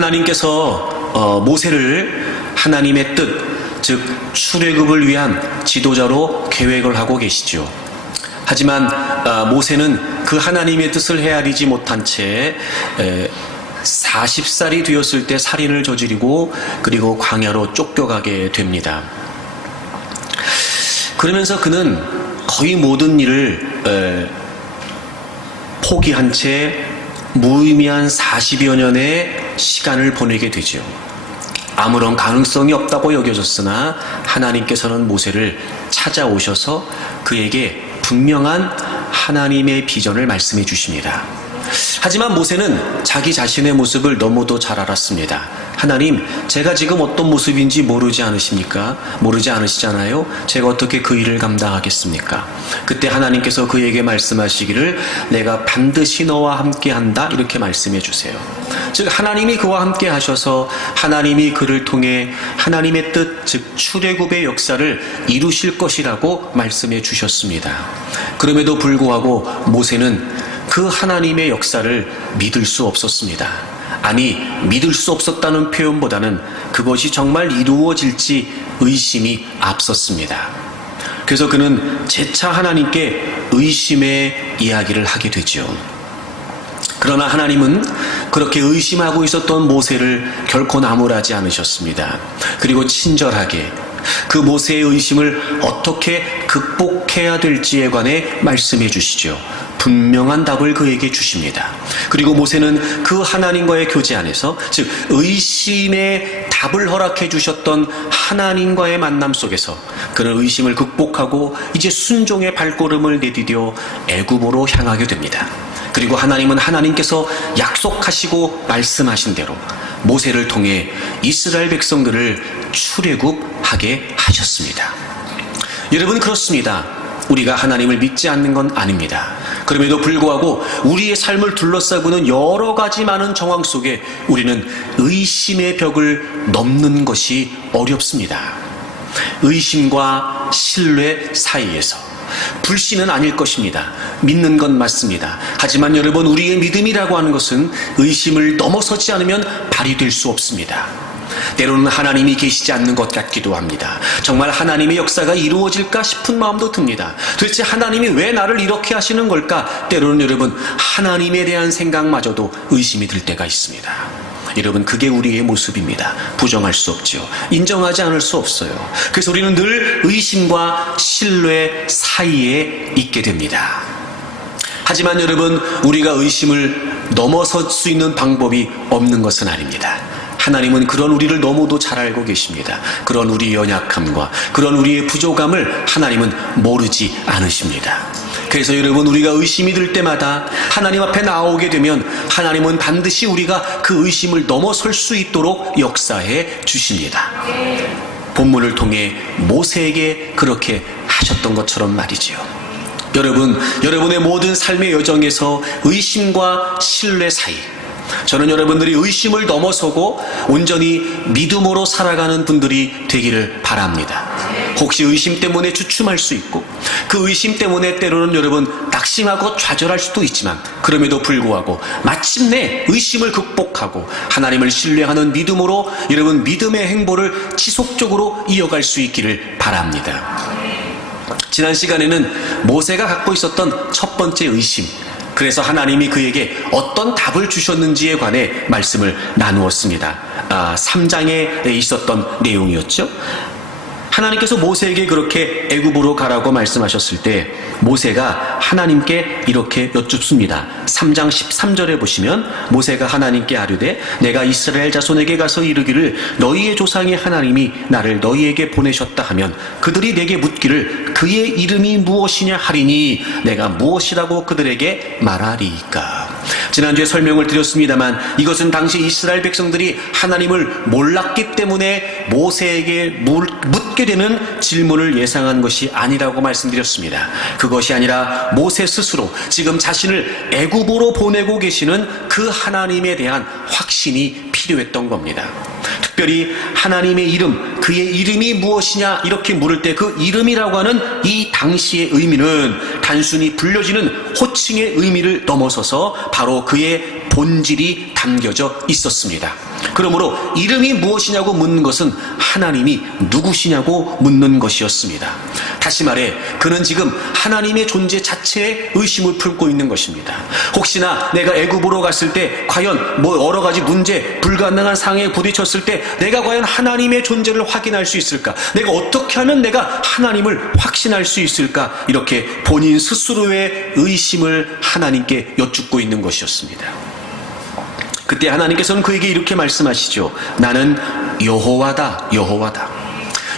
하나님께서 모세를 하나님의 뜻, 즉 출애굽을 위한 지도자로 계획을 하고 계시죠. 하지만 모세는 그 하나님의 뜻을 헤아리지 못한 채 40살이 되었을 때 살인을 저지르고 그리고 광야로 쫓겨가게 됩니다. 그러면서 그는 거의 모든 일을 포기한 채 무의미한 40여 년의 시간을 보내게 되죠. 아무런 가능성이 없다고 여겨졌으나 하나님께서는 모세를 찾아오셔서 그에게 분명한 하나님의 비전을 말씀해 주십니다. 하지만 모세는 자기 자신의 모습을 너무도 잘 알았습니다. 하나님, 제가 지금 어떤 모습인지 모르지 않으십니까? 모르지 않으시잖아요? 제가 어떻게 그 일을 감당하겠습니까? 그때 하나님께서 그에게 말씀하시기를 내가 반드시 너와 함께 한다 이렇게 말씀해 주세요. 즉 하나님이 그와 함께 하셔서 하나님이 그를 통해 하나님의 뜻, 즉 출애굽의 역사를 이루실 것이라고 말씀해 주셨습니다. 그럼에도 불구하고 모세는 그 하나님의 역사를 믿을 수 없었습니다. 아니, 믿을 수 없었다는 표현보다는 그것이 정말 이루어질지 의심이 앞섰습니다. 그래서 그는 재차 하나님께 의심의 이야기를 하게 되죠. 그러나 하나님은 그렇게 의심하고 있었던 모세를 결코 나무라지 않으셨습니다. 그리고 친절하게 그 모세의 의심을 어떻게 극복해야 될지에 관해 말씀해 주시죠. 분명한 답을 그에게 주십니다. 그리고 모세는 그 하나님과의 교제 안에서, 즉 의심의 답을 허락해 주셨던 하나님과의 만남 속에서 그는 의심을 극복하고 이제 순종의 발걸음을 내디뎌 애굽으로 향하게 됩니다. 그리고 하나님은 하나님께서 약속하시고 말씀하신 대로 모세를 통해 이스라엘 백성들을 출애굽하게 하셨습니다. 여러분, 그렇습니다. 우리가 하나님을 믿지 않는 건 아닙니다. 그럼에도 불구하고 우리의 삶을 둘러싸고는 여러 가지 많은 정황 속에 우리는 의심의 벽을 넘는 것이 어렵습니다. 의심과 신뢰 사이에서 불신은 아닐 것입니다. 믿는 건 맞습니다. 하지만 여러분, 우리의 믿음이라고 하는 것은 의심을 넘어서지 않으면 발휘될 수 없습니다. 때로는 하나님이 계시지 않는 것 같기도 합니다. 정말 하나님의 역사가 이루어질까 싶은 마음도 듭니다. 도대체 하나님이 왜 나를 이렇게 하시는 걸까? 때로는 여러분, 하나님에 대한 생각마저도 의심이 들 때가 있습니다. 여러분, 그게 우리의 모습입니다. 부정할 수 없죠. 인정하지 않을 수 없어요. 그래서 우리는 늘 의심과 신뢰 사이에 있게 됩니다. 하지만 여러분, 우리가 의심을 넘어설 수 있는 방법이 없는 것은 아닙니다. 하나님은 그런 우리를 너무도 잘 알고 계십니다. 그런 우리의 연약함과 그런 우리의 부족함을 하나님은 모르지 않으십니다. 그래서 여러분, 우리가 의심이 들 때마다 하나님 앞에 나오게 되면 하나님은 반드시 우리가 그 의심을 넘어설 수 있도록 역사해 주십니다. 본문을 통해 모세에게 그렇게 하셨던 것처럼 말이지요. 여러분, 여러분의 모든 삶의 여정에서 의심과 신뢰 사이, 저는 여러분들이 의심을 넘어서고 온전히 믿음으로 살아가는 분들이 되기를 바랍니다. 혹시 의심 때문에 주춤할 수 있고 그 의심 때문에 때로는 여러분 낙심하고 좌절할 수도 있지만 그럼에도 불구하고 마침내 의심을 극복하고 하나님을 신뢰하는 믿음으로 여러분 믿음의 행보를 지속적으로 이어갈 수 있기를 바랍니다. 지난 시간에는 모세가 갖고 있었던 첫 번째 의심, 그래서 하나님이 그에게 어떤 답을 주셨는지에 관해 말씀을 나누었습니다. 3장에 있었던 내용이었죠. 하나님께서 모세에게 그렇게 애굽으로 가라고 말씀하셨을 때 모세가 하나님께 이렇게 여쭙습니다. 3장 13절에 보시면 모세가 하나님께 아뢰되 내가 이스라엘 자손에게 가서 이르기를 너희의 조상의 하나님이 나를 너희에게 보내셨다 하면 그들이 내게 묻기를 그의 이름이 무엇이냐 하리니 내가 무엇이라고 그들에게 말하리이까. 지난주에 설명을 드렸습니다만 이것은 당시 이스라엘 백성들이 하나님을 몰랐기 때문에 모세에게 묻게 되는 질문을 예상한 것이 아니라고 말씀드렸습니다. 그것이 아니라 모세 스스로 지금 자신을 애굽으로 보내고 계시는 그 하나님에 대한 확신이 필요했던 겁니다. 특별히 하나님의 이름, 그의 이름이 무엇이냐 이렇게 물을 때 그 이름이라고 하는 이 당시의 의미는 단순히 불려지는 호칭의 의미를 넘어서서 바로 그의 본질이 담겨져 있었습니다. 그러므로 이름이 무엇이냐고 묻는 것은 하나님이 누구시냐고 묻는 것이었습니다. 다시 말해 그는 지금 하나님의 존재 자체에 의심을 품고 있는 것입니다. 혹시나 내가 애굽으로 갔을 때 과연 여러 가지 문제, 불가능한 상황에 부딪혔을 때 내가 과연 하나님의 존재를 확인할 수 있을까? 내가 어떻게 하면 내가 하나님을 확신할 수 있을까? 이렇게 본인 스스로의 의심을 하나님께 여쭙고 있는 것이었습니다. 그때 하나님께서는 그에게 이렇게 말씀하시죠. 나는 여호와다, 여호와다.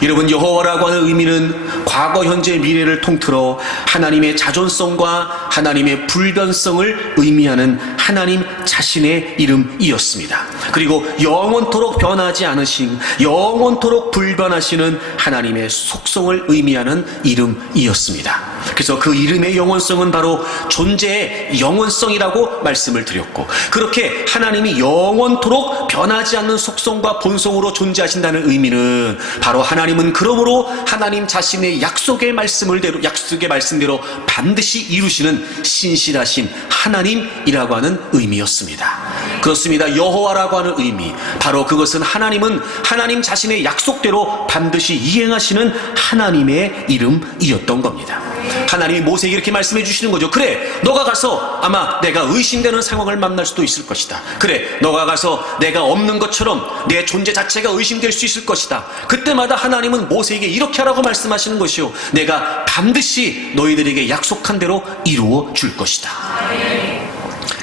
여러분, 여호와라고 하는 의미는 과거, 현재, 미래를 통틀어 하나님의 자존성과 하나님의 불변성을 의미하는 하나님 자신의 이름이었습니다. 그리고 영원토록 변하지 않으신, 영원토록 불변하시는 하나님의 속성을 의미하는 이름이었습니다. 그래서 그 이름의 영원성은 바로 존재의 영원성이라고 말씀을 드렸고, 그렇게 하나님이 영원토록 변하지 않는 속성과 본성으로 존재하신다는 의미는 바로 하나님은 그러므로 하나님 자신의 약속의 말씀대로 반드시 이루시는 신실하신 하나님이라고 하는 의미였습니다. 그렇습니다. 여호와라고 하는 의미, 바로 그것은 하나님은 하나님 자신의 약속대로 반드시 이행하시는 하나님의 이름이었던 겁니다. 하나님이 모세에게 이렇게 말씀해 주시는 거죠. 그래, 너가 가서 아마 내가 의심되는 상황을 만날 수도 있을 것이다. 그래, 너가 가서 내가 없는 것처럼 내 존재 자체가 의심될 수 있을 것이다. 그때마다 하나님은 모세에게 이렇게 하라고 말씀하시는 것이요, 내가 반드시 너희들에게 약속한 대로 이루어 줄 것이다.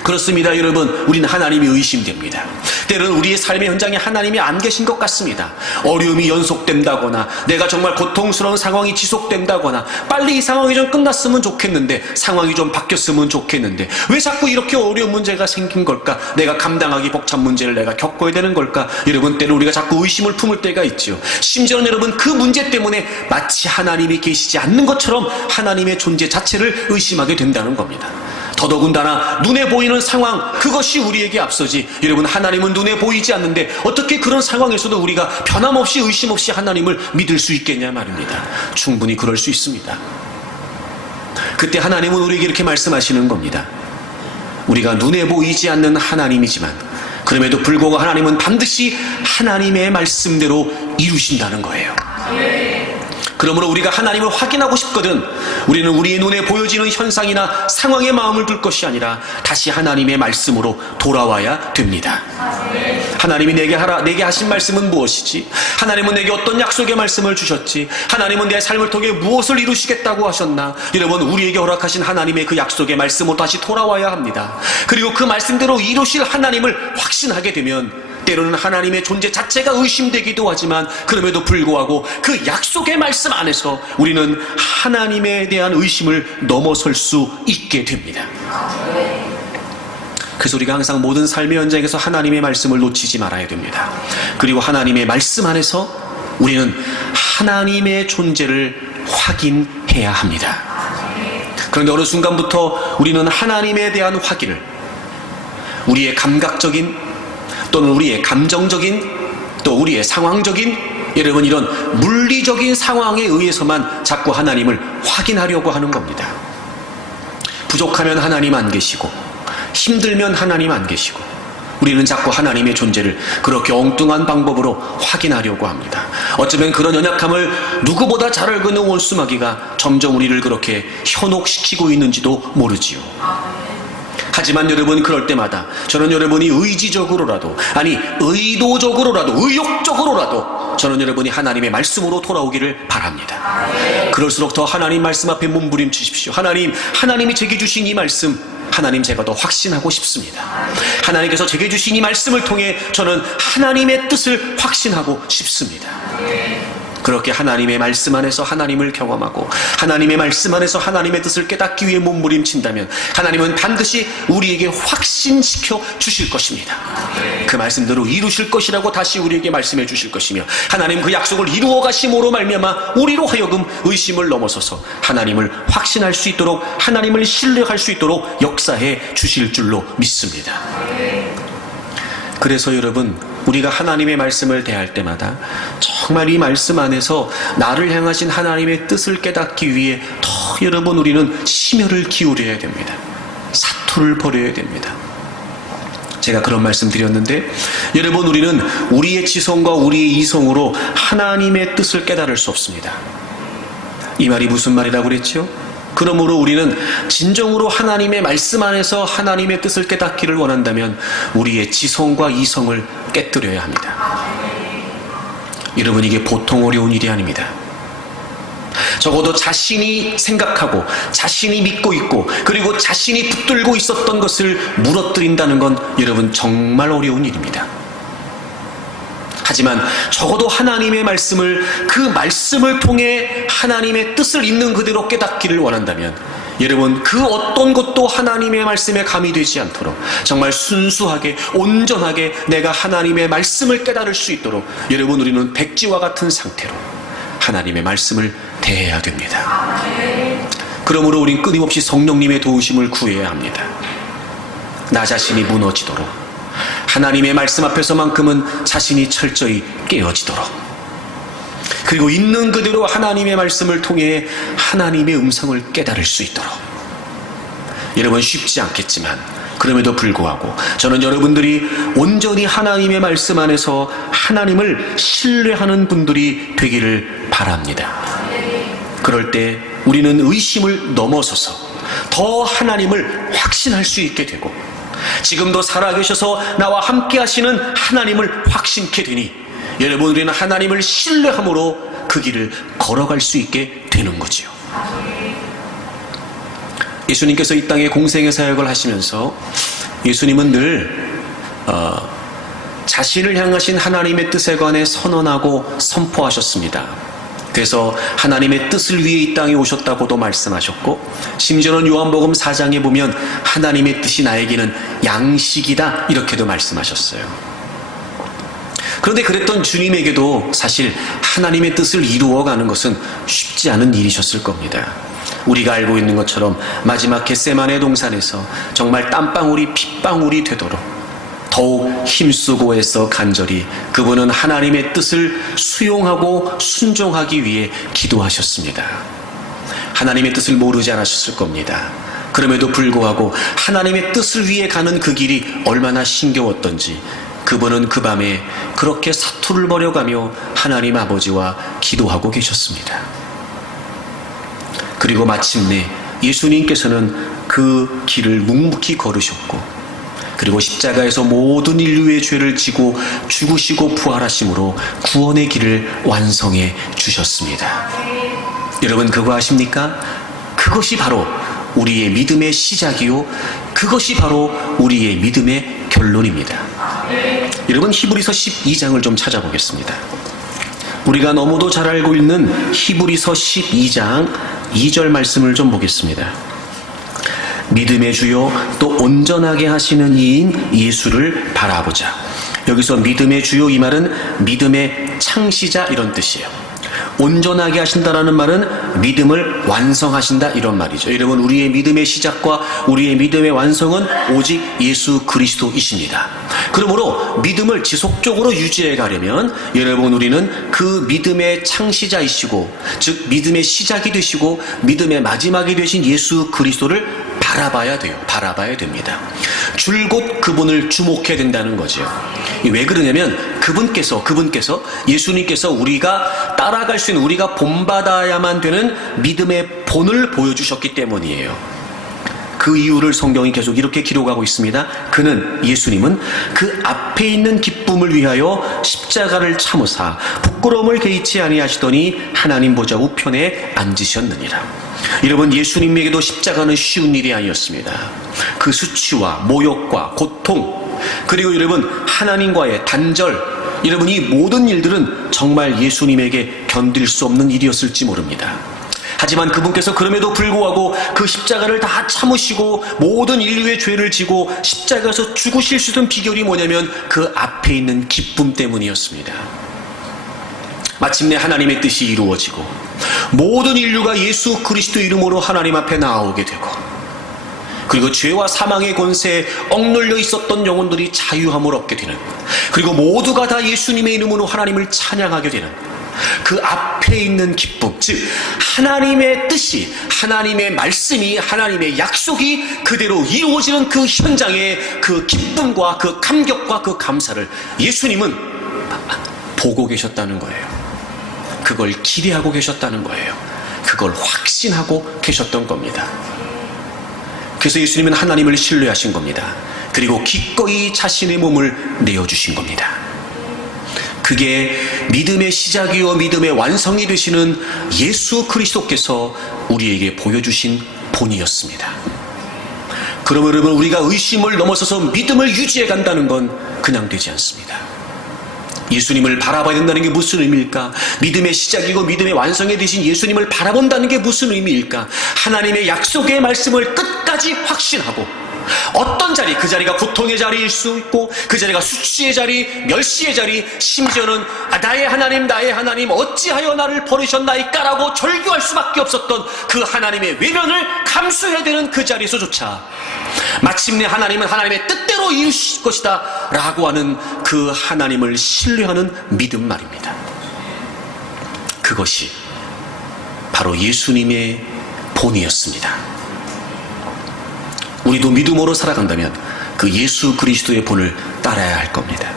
그렇습니다. 여러분, 우리는 하나님이 의심됩니다. 때로는 우리의 삶의 현장에 하나님이 안 계신 것 같습니다. 어려움이 연속된다거나 내가 정말 고통스러운 상황이 지속된다거나 빨리 이 상황이 좀 끝났으면 좋겠는데, 상황이 좀 바뀌었으면 좋겠는데 왜 자꾸 이렇게 어려운 문제가 생긴 걸까? 내가 감당하기 벅찬 문제를 내가 겪어야 되는 걸까? 여러분, 때로 우리가 자꾸 의심을 품을 때가 있죠. 심지어는 여러분, 그 문제 때문에 마치 하나님이 계시지 않는 것처럼 하나님의 존재 자체를 의심하게 된다는 겁니다. 더더군다나 눈에 보이는 상황, 그것이 우리에게 앞서지. 여러분, 하나님은 눈에 보이지 않는데 어떻게 그런 상황에서도 우리가 변함없이 의심 없이 하나님을 믿을 수 있겠냐 말입니다. 충분히 그럴 수 있습니다. 그때 하나님은 우리에게 이렇게 말씀하시는 겁니다. 우리가 눈에 보이지 않는 하나님이지만 그럼에도 불구하고 하나님은 반드시 하나님의 말씀대로 이루신다는 거예요. 그러므로 우리가 하나님을 확인하고 싶거든 우리는 우리의 눈에 보여지는 현상이나 상황에 마음을 둘 것이 아니라 다시 하나님의 말씀으로 돌아와야 됩니다. 하나님이 내게 하신 말씀은 무엇이지? 하나님은 내게 어떤 약속의 말씀을 주셨지? 하나님은 내 삶을 통해 무엇을 이루시겠다고 하셨나? 여러분, 우리에게 허락하신 하나님의 그 약속의 말씀으로 다시 돌아와야 합니다. 그리고 그 말씀대로 이루실 하나님을 확신하게 되면 때로는 하나님의 존재 자체가 의심되기도 하지만 그럼에도 불구하고 그 약속의 말씀 안에서 우리는 하나님에 대한 의심을 넘어설 수 있게 됩니다. 그래서 우리가 항상 모든 삶의 현장에서 하나님의 말씀을 놓치지 말아야 됩니다. 그리고 하나님의 말씀 안에서 우리는 하나님의 존재를 확인해야 합니다. 그런데 어느 순간부터 우리는 하나님에 대한 확인을 우리의 감각적인 또는 우리의 감정적인 또 우리의 상황적인 여러분 이런 물리적인 상황에 의해서만 자꾸 하나님을 확인하려고 하는 겁니다. 부족하면 하나님 안 계시고 힘들면 하나님 안 계시고 우리는 자꾸 하나님의 존재를 그렇게 엉뚱한 방법으로 확인하려고 합니다. 어쩌면 그런 연약함을 누구보다 잘 알고 있는 원수마귀가 점점 우리를 그렇게 현혹시키고 있는지도 모르지요. 하지만 여러분, 그럴 때마다 저는 여러분이 의지적으로라도 아니 의도적으로라도 의욕적으로라도 저는 여러분이 하나님의 말씀으로 돌아오기를 바랍니다. 그럴수록 더 하나님 말씀 앞에 몸부림치십시오. 하나님이 제게 주신 이 말씀 하나님 제가 더 확신하고 싶습니다. 하나님께서 제게 주신 이 말씀을 통해 저는 하나님의 뜻을 확신하고 싶습니다. 그렇게 하나님의 말씀 안에서 하나님을 경험하고 하나님의 말씀 안에서 하나님의 뜻을 깨닫기 위해 몸부림친다면 하나님은 반드시 우리에게 확신시켜 주실 것입니다. 그 말씀대로 이루실 것이라고 다시 우리에게 말씀해 주실 것이며 하나님 그 약속을 이루어 가심으로 말미암아 우리로 하여금 의심을 넘어서서 하나님을 확신할 수 있도록 하나님을 신뢰할 수 있도록 역사해 주실 줄로 믿습니다. 그래서 여러분, 우리가 하나님의 말씀을 대할 때마다 정말 이 말씀 안에서 나를 향하신 하나님의 뜻을 깨닫기 위해 더 여러분 우리는 심혈을 기울여야 됩니다. 사투를 벌여야 됩니다. 제가 그런 말씀 드렸는데, 여러분, 우리는 우리의 지성과 우리의 이성으로 하나님의 뜻을 깨달을 수 없습니다. 이 말이 무슨 말이라고 그랬죠? 그러므로 우리는 진정으로 하나님의 말씀 안에서 하나님의 뜻을 깨닫기를 원한다면 우리의 지성과 이성을 깨뜨려야 합니다. 여러분, 이게 보통 어려운 일이 아닙니다. 적어도 자신이 생각하고 자신이 믿고 있고 그리고 자신이 붙들고 있었던 것을 무너뜨린다는 건 여러분 정말 어려운 일입니다. 하지만 적어도 하나님의 말씀을, 그 말씀을 통해 하나님의 뜻을 있는 그대로 깨닫기를 원한다면 여러분, 그 어떤 것도 하나님의 말씀에 감이 되지 않도록 정말 순수하게 온전하게 내가 하나님의 말씀을 깨달을 수 있도록 여러분, 우리는 백지와 같은 상태로 하나님의 말씀을 대해야 됩니다. 그러므로 우린 끊임없이 성령님의 도우심을 구해야 합니다. 나 자신이 무너지도록, 하나님의 말씀 앞에서만큼은 자신이 철저히 깨어지도록, 그리고 있는 그대로 하나님의 말씀을 통해 하나님의 음성을 깨달을 수 있도록. 여러분, 쉽지 않겠지만 그럼에도 불구하고 저는 여러분들이 온전히 하나님의 말씀 안에서 하나님을 신뢰하는 분들이 되기를 바랍니다. 그럴 때 우리는 의심을 넘어서서 더 하나님을 확신할 수 있게 되고, 지금도 살아계셔서 나와 함께 하시는 하나님을 확신케 되니 여러분, 우리는 하나님을 신뢰함으로 그 길을 걸어갈 수 있게 되는 거지요. 예수님께서 이 땅에 공생의 사역을 하시면서 예수님은 늘 자신을 향하신 하나님의 뜻에 관해 선언하고 선포하셨습니다. 그래서 하나님의 뜻을 위해 이 땅에 오셨다고도 말씀하셨고, 심지어는 요한복음 4장에 보면 하나님의 뜻이 나에게는 양식이다 이렇게도 말씀하셨어요. 그런데 그랬던 주님에게도 사실 하나님의 뜻을 이루어가는 것은 쉽지 않은 일이셨을 겁니다. 우리가 알고 있는 것처럼 마지막 겟세마네 동산에서 정말 땀방울이 핏방울이 되도록 더욱 힘쓰고 애써 간절히 그분은 하나님의 뜻을 수용하고 순종하기 위해 기도하셨습니다. 하나님의 뜻을 모르지 않으셨을 겁니다. 그럼에도 불구하고 하나님의 뜻을 위해 가는 그 길이 얼마나 힘겨웠던지 그분은 그 밤에 그렇게 사투를 벌여가며 하나님 아버지와 기도하고 계셨습니다. 그리고 마침내 예수님께서는 그 길을 묵묵히 걸으셨고, 그리고 십자가에서 모든 인류의 죄를 지고 죽으시고 부활하심으로 구원의 길을 완성해 주셨습니다. 여러분, 그거 아십니까? 그것이 바로 우리의 믿음의 시작이요, 그것이 바로 우리의 믿음의 결론입니다. 여러분, 히브리서 12장을 좀 찾아보겠습니다. 우리가 너무도 잘 알고 있는 히브리서 12장 2절 말씀을 좀 보겠습니다. 믿음의 주요 또 온전하게 하시는 이인 예수를 바라보자. 여기서 믿음의 주요, 이 말은 믿음의 창시자 이런 뜻이에요. 온전하게 하신다라는 말은 믿음을 완성하신다 이런 말이죠. 여러분, 우리의 믿음의 시작과 우리의 믿음의 완성은 오직 예수 그리스도이십니다. 그러므로 믿음을 지속적으로 유지해 가려면 여러분, 우리는 그 믿음의 창시자이시고, 즉 믿음의 시작이 되시고 믿음의 마지막이 되신 예수 그리스도를 바라봐야 돼요. 바라봐야 됩니다. 줄곧 그분을 주목해야 된다는 거죠. 왜 그러냐면 그분께서 예수님께서 우리가 따라갈 수 있는, 우리가 본받아야만 되는 믿음의 본을 보여주셨기 때문이에요. 그 이유를 성경이 계속 이렇게 기록하고 있습니다. 그는, 예수님은 그 앞에 있는 기쁨을 위하여 십자가를 참으사 부끄러움을 개의치 아니하시더니 하나님 보좌 우편에 앉으셨느니라. 여러분, 예수님에게도 십자가는 쉬운 일이 아니었습니다. 그 수치와 모욕과 고통, 그리고 여러분 하나님과의 단절, 여러분 이 모든 일들은 정말 예수님에게 견딜 수 없는 일이었을지 모릅니다. 하지만 그분께서 그럼에도 불구하고 그 십자가를 다 참으시고 모든 인류의 죄를 지고 십자가에서 죽으실 수 있는 비결이 뭐냐면 그 앞에 있는 기쁨 때문이었습니다. 마침내 하나님의 뜻이 이루어지고 모든 인류가 예수 그리스도 이름으로 하나님 앞에 나오게 되고, 그리고 죄와 사망의 권세에 억눌려 있었던 영혼들이 자유함을 얻게 되는, 그리고 모두가 다 예수님의 이름으로 하나님을 찬양하게 되는, 그 앞에 있는 기쁨, 즉 하나님의 뜻이, 하나님의 말씀이, 하나님의 약속이 그대로 이루어지는 그 현장의 그 기쁨과 그 감격과 그 감사를 예수님은 보고 계셨다는 거예요. 그걸 기대하고 계셨다는 거예요. 그걸 확신하고 계셨던 겁니다. 그래서 예수님은 하나님을 신뢰하신 겁니다. 그리고 기꺼이 자신의 몸을 내어주신 겁니다. 그게 믿음의 시작이요 믿음의 완성이 되시는 예수 그리스도께서 우리에게 보여주신 본이었습니다. 그러면 여러분, 우리가 의심을 넘어서서 믿음을 유지해 간다는 건 그냥 되지 않습니다. 예수님을 바라봐야 된다는 게 무슨 의미일까? 믿음의 시작이고 믿음의 완성이 되신 예수님을 바라본다는 게 무슨 의미일까? 하나님의 약속의 말씀을 끝까지 확신하고, 어떤 자리, 그 자리가 고통의 자리일 수 있고, 그 자리가 수치의 자리, 멸시의 자리, 심지어는 나의 하나님 어찌하여 나를 버리셨나이까 라고 절규할 수밖에 없었던 그 하나님의 외면을 감수해야 되는 그 자리에서조차 마침내 하나님은 하나님의 뜻대로 이루실 것이다 라고 하는 그 하나님을 신뢰하는 믿음 말입니다. 그것이 바로 예수님의 본이었습니다. 우리도 믿음으로 살아간다면 그 예수 그리스도의 본을 따라야 할 겁니다.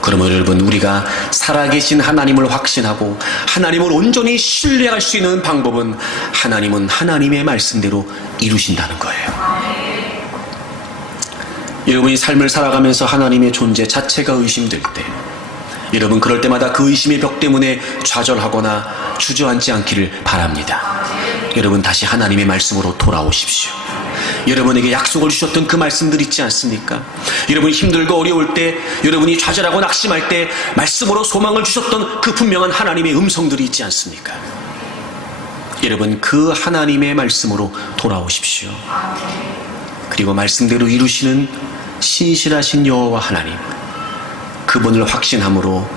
그러면 여러분, 우리가 살아계신 하나님을 확신하고 하나님을 온전히 신뢰할 수 있는 방법은 하나님은 하나님의 말씀대로 이루신다는 거예요. 여러분이 삶을 살아가면서 하나님의 존재 자체가 의심될 때, 여러분 그럴 때마다 그 의심의 벽 때문에 좌절하거나 주저앉지 않기를 바랍니다. 여러분 다시 하나님의 말씀으로 돌아오십시오. 여러분에게 약속을 주셨던 그 말씀들 있지 않습니까? 여러분이 힘들고 어려울 때, 여러분이 좌절하고 낙심할 때 말씀으로 소망을 주셨던 그 분명한 하나님의 음성들이 있지 않습니까? 여러분 그 하나님의 말씀으로 돌아오십시오. 그리고 말씀대로 이루시는 신실하신 여호와 하나님, 그분을 확신함으로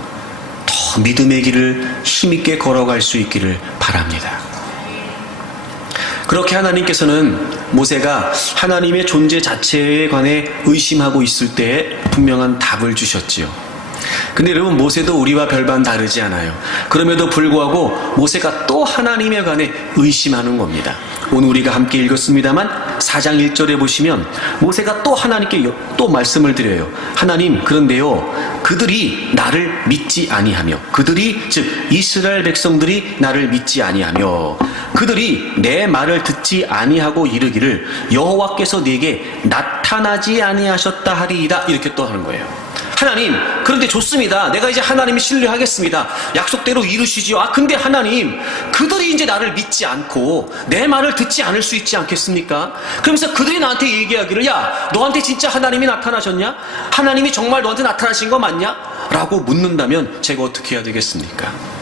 더 믿음의 길을 힘있게 걸어갈 수 있기를 바랍니다. 그렇게 하나님께서는 모세가 하나님의 존재 자체에 관해 의심하고 있을 때 분명한 답을 주셨지요. 근데 여러분, 모세도 우리와 별반 다르지 않아요. 그럼에도 불구하고 모세가 또 하나님에 관해 의심하는 겁니다. 오늘 우리가 함께 읽었습니다만 4장 1절에 보시면 모세가 또 하나님께 또 말씀을 드려요. 하나님, 그런데요, 그들이 나를 믿지 아니하며, 그들이 즉 이스라엘 백성들이 나를 믿지 아니하며, 그들이 내 말을 듣지 아니하고 이르기를 여호와께서 네게 나타나지 아니하셨다 하리이다, 이렇게 또 하는 거예요. 하나님, 그런데 좋습니다. 내가 이제 하나님을 신뢰하겠습니다. 약속대로 이루시지요. 근데 하나님, 그들이 이제 나를 믿지 않고 내 말을 듣지 않을 수 있지 않겠습니까? 그러면서 그들이 나한테 얘기하기를, 야, 너한테 진짜 하나님이 나타나셨냐? 하나님이 정말 너한테 나타나신 거 맞냐? 라고 묻는다면 제가 어떻게 해야 되겠습니까?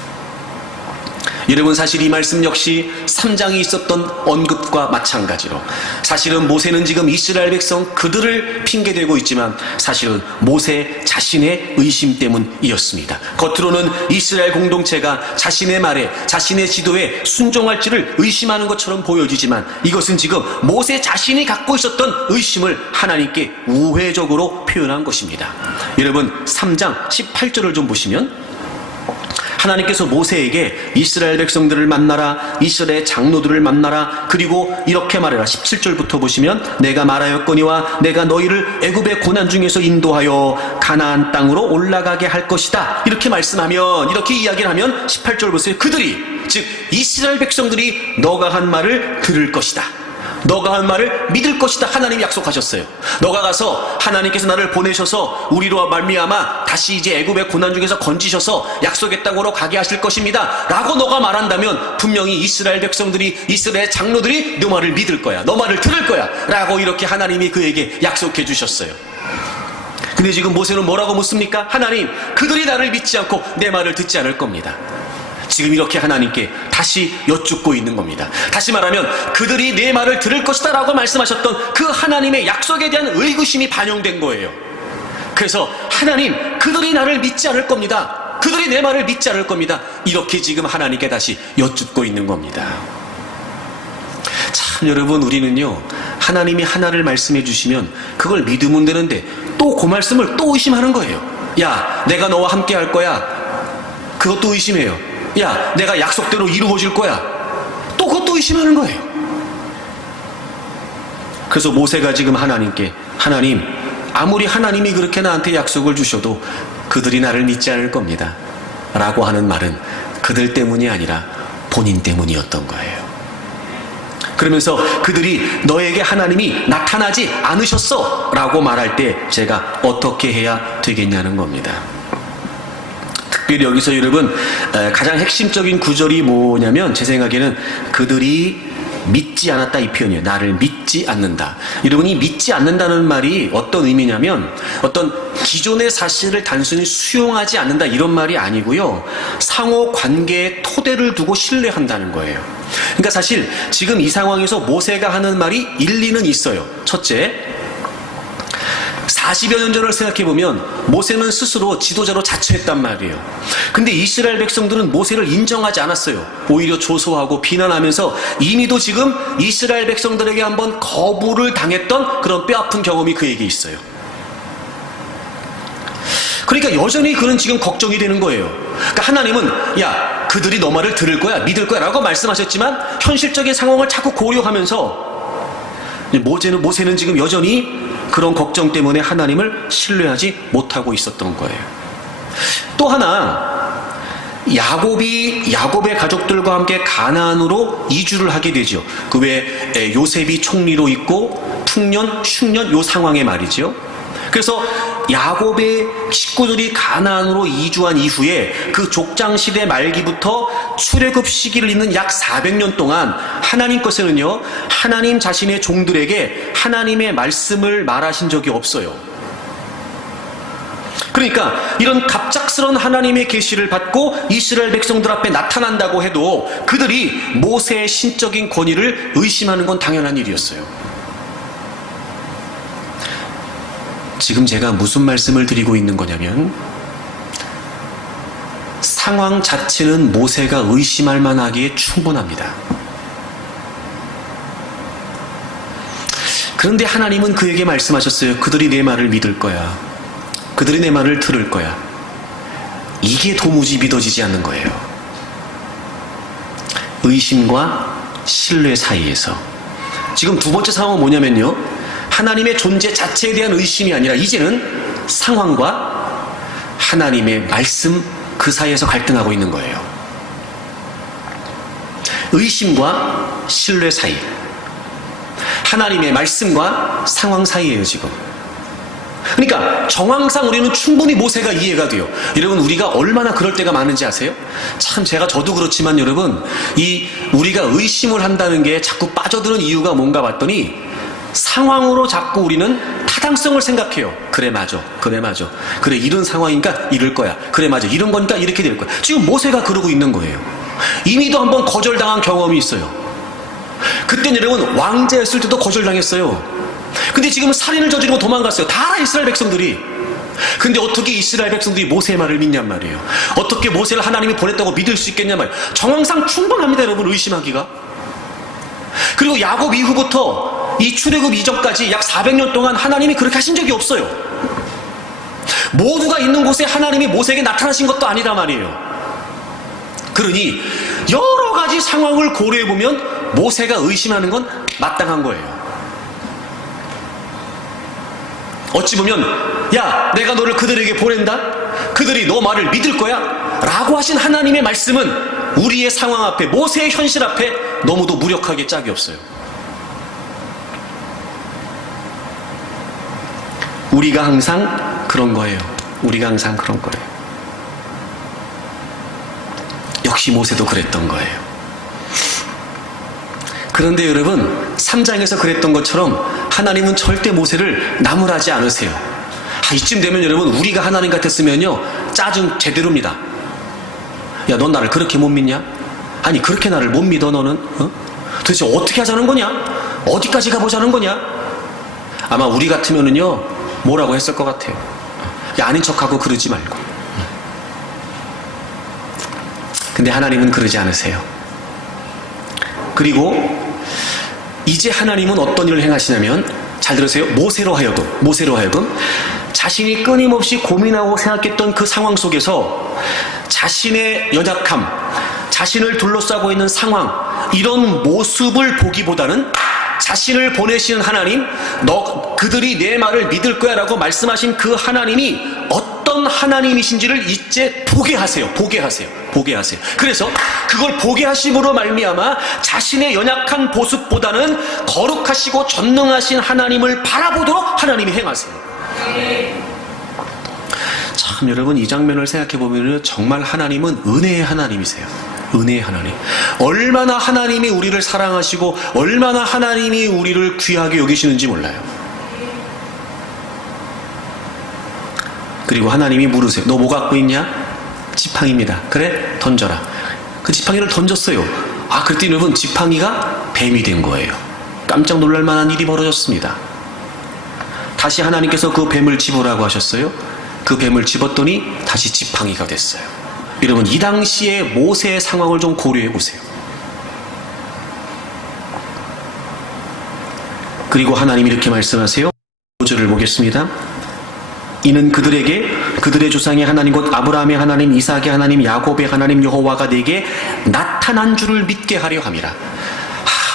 여러분, 사실 이 말씀 역시 3장이 있었던 언급과 마찬가지로, 사실은 모세는 지금 이스라엘 백성 그들을 핑계대고 있지만 사실은 모세 자신의 의심 때문이었습니다. 겉으로는 이스라엘 공동체가 자신의 말에, 자신의 지도에 순종할지를 의심하는 것처럼 보여지지만 이것은 지금 모세 자신이 갖고 있었던 의심을 하나님께 우회적으로 표현한 것입니다. 여러분, 3장 18절을 좀 보시면 하나님께서 모세에게 이스라엘 백성들을 만나라, 이스라엘 장로들을 만나라, 그리고 이렇게 말해라. 17절부터 보시면 내가 말하였거니와 내가 너희를 애굽의 고난 중에서 인도하여 가나안 땅으로 올라가게 할 것이다, 이렇게 말씀하면, 이렇게 이야기를 하면 18절 보세요. 그들이, 즉 이스라엘 백성들이 너가 한 말을 들을 것이다, 너가 한 말을 믿을 것이다, 하나님이 약속하셨어요. 너가 가서 하나님께서 나를 보내셔서 우리로 말미암아 다시 이제 애굽의 고난 중에서 건지셔서 약속의 땅으로 가게 하실 것입니다 라고 너가 말한다면 분명히 이스라엘 백성들이, 이스라엘 장로들이 너 말을 믿을 거야, 너 말을 들을 거야 라고 이렇게 하나님이 그에게 약속해 주셨어요. 근데 지금 모세는 뭐라고 묻습니까? 하나님, 그들이 나를 믿지 않고 내 말을 듣지 않을 겁니다. 지금 이렇게 하나님께 다시 여쭙고 있는 겁니다. 다시 말하면 그들이 내 말을 들을 것이다 라고 말씀하셨던 그 하나님의 약속에 대한 의구심이 반영된 거예요. 그래서 하나님, 그들이 나를 믿지 않을 겁니다, 그들이 내 말을 믿지 않을 겁니다, 이렇게 지금 하나님께 다시 여쭙고 있는 겁니다. 참, 여러분, 우리는요, 하나님이 하나를 말씀해 주시면 그걸 믿으면 되는데 또 그 말씀을 또 의심하는 거예요. 야, 내가 너와 함께 할 거야, 그것도 의심해요. 야, 내가 약속대로 이루어질 거야. 또 그것도 의심하는 거예요. 그래서 모세가 지금 하나님께, 하나님, 아무리 하나님이 그렇게 나한테 약속을 주셔도 그들이 나를 믿지 않을 겁니다 라고 하는 말은 그들 때문이 아니라 본인 때문이었던 거예요. 그러면서 그들이 너에게 하나님이 나타나지 않으셨어 라고 말할 때 제가 어떻게 해야 되겠냐는 겁니다. 특별히 여기서 여러분 가장 핵심적인 구절이 뭐냐면 제 생각에는 그들이 믿지 않았다 이 표현이에요. 나를 믿지 않는다. 여러분이 믿지 않는다는 말이 어떤 의미냐면 어떤 기존의 사실을 단순히 수용하지 않는다 이런 말이 아니고요. 상호 관계에 토대를 두고 신뢰한다는 거예요. 그러니까 사실 지금 이 상황에서 모세가 하는 말이 일리는 있어요. 첫째, 40여 년 전을 생각해보면 모세는 스스로 지도자로 자처했단 말이에요. 근데 이스라엘 백성들은 모세를 인정하지 않았어요. 오히려 조소하고 비난하면서 이미도 지금 이스라엘 백성들에게 한번 거부를 당했던 그런 뼈아픈 경험이 그에게 있어요. 그러니까 여전히 그는 지금 걱정이 되는 거예요. 그러니까 하나님은 야, 그들이 너 말을 들을 거야, 믿을 거야 라고 말씀하셨지만 현실적인 상황을 자꾸 고려하면서 모세는 지금 여전히 그런 걱정 때문에 하나님을 신뢰하지 못하고 있었던 거예요. 또 하나, 야곱의 가족들과 함께 가나안으로 이주를 하게 되죠. 그 외에 요셉이 총리로 있고 풍년, 흉년 요 상황의 말이죠. 그래서 야곱의 식구들이 가나안으로 이주한 이후에 그 족장시대 말기부터 출애굽 시기를 잇는 약 400년 동안 하나님께서는요, 하나님 자신의 종들에게 하나님의 말씀을 말하신 적이 없어요. 그러니까 이런 갑작스러운 하나님의 계시를 받고 이스라엘 백성들 앞에 나타난다고 해도 그들이 모세의 신적인 권위를 의심하는 건 당연한 일이었어요. 지금 제가 무슨 말씀을 드리고 있는 거냐면 상황 자체는 모세가 의심할 만하기에 충분합니다. 그런데 하나님은 그에게 말씀하셨어요. 그들이 내 말을 믿을 거야. 그들이 내 말을 들을 거야. 이게 도무지 믿어지지 않는 거예요. 의심과 신뢰 사이에서. 지금 두 번째 상황은 뭐냐면요, 하나님의 존재 자체에 대한 의심이 아니라 이제는 상황과 하나님의 말씀 그 사이에서 갈등하고 있는 거예요. 의심과 신뢰 사이, 하나님의 말씀과 상황 사이예요 지금. 그러니까 정황상 우리는 충분히 모세가 이해가 돼요. 여러분, 우리가 얼마나 그럴 때가 많은지 아세요? 참 저도 그렇지만 여러분, 우리가 의심을 한다는 게 자꾸 빠져드는 이유가 뭔가 봤더니 상황으로 자꾸 우리는 타당성을 생각해요. 그래 맞아. 그래 이런 상황이니까 이럴 거야. 그래 맞아. 이런 거니까 이렇게 될 거야. 지금 모세가 그러고 있는 거예요. 이미도 한번 거절당한 경험이 있어요. 그때는 여러분 왕자였을 때도 거절당했어요. 근데 지금 살인을 저지르고 도망갔어요. 다 이스라엘 백성들이. 근데 어떻게 이스라엘 백성들이 모세의 말을 믿냔 말이에요. 어떻게 모세를 하나님이 보냈다고 믿을 수 있겠냔 말이에요. 정황상 충분합니다 여러분, 의심하기가. 그리고 야곱 이후부터 이 출애굽 이전까지 약 400년 동안 하나님이 그렇게 하신 적이 없어요. 모두가 있는 곳에 하나님이 모세에게 나타나신 것도 아니란 말이에요. 그러니 여러 가지 상황을 고려해보면 모세가 의심하는 건 마땅한 거예요. 어찌 보면 야, 내가 너를 그들에게 보낸다? 그들이 너 말을 믿을 거야? 라고 하신 하나님의 말씀은 우리의 상황 앞에, 모세의 현실 앞에 너무도 무력하게 짝이 없어요. 우리가 항상 그런 거예요. 역시 모세도 그랬던 거예요. 그런데 여러분, 3장에서 그랬던 것처럼 하나님은 절대 모세를 나무라지 않으세요. 이쯤 되면 여러분, 우리가 하나님 같았으면요, 짜증 제대로입니다. 야, 넌 나를 그렇게 못 믿냐? 아니, 그렇게 나를 못 믿어 너는? 도대체 어떻게 하자는 거냐? 어디까지 가보자는 거냐? 아마 우리 같으면은요, 뭐라고 했을 것 같아요. 야, 아닌 척하고 그러지 말고. 근데 하나님은 그러지 않으세요. 그리고 이제 하나님은 어떤 일을 행하시냐면, 잘 들으세요. 모세로 하여금 자신이 끊임없이 고민하고 생각했던 그 상황 속에서 자신의 연약함, 자신을 둘러싸고 있는 상황, 이런 모습을 보기보다는 자신을 보내시는 하나님, 그들이 내 말을 믿을 거야 라고 말씀하신 그 하나님이 어떤 하나님이신지를 이제 보게 하세요. 보게 하세요. 보게 하세요. 그래서 그걸 보게 하심으로 말미암아 자신의 연약한 모습보다는 거룩하시고 전능하신 하나님을 바라보도록 하나님이 행하세요. 참 여러분, 이 장면을 생각해 보면 정말 하나님은 은혜의 하나님이세요. 은혜의 하나님. 얼마나 하나님이 우리를 사랑하시고 얼마나 하나님이 우리를 귀하게 여기시는지 몰라요. 그리고 하나님이 물으세요. 너 뭐 갖고 있냐? 지팡이입니다. 그래? 던져라. 그 지팡이를 던졌어요. 그랬더니 여러분, 지팡이가 뱀이 된 거예요. 깜짝 놀랄 만한 일이 벌어졌습니다. 다시 하나님께서 그 뱀을 집으라고 하셨어요. 그 뱀을 집었더니 다시 지팡이가 됐어요. 여러분, 이 당시에 모세의 상황을 좀 고려해 보세요. 그리고 하나님이 이렇게 말씀하세요. 5절을 보겠습니다. 이는 그들에게 그들의 조상의 하나님 곧 아브라함의 하나님, 이삭의 하나님, 야곱의 하나님 여호와가 내게 나타난 줄을 믿게 하려 함이라.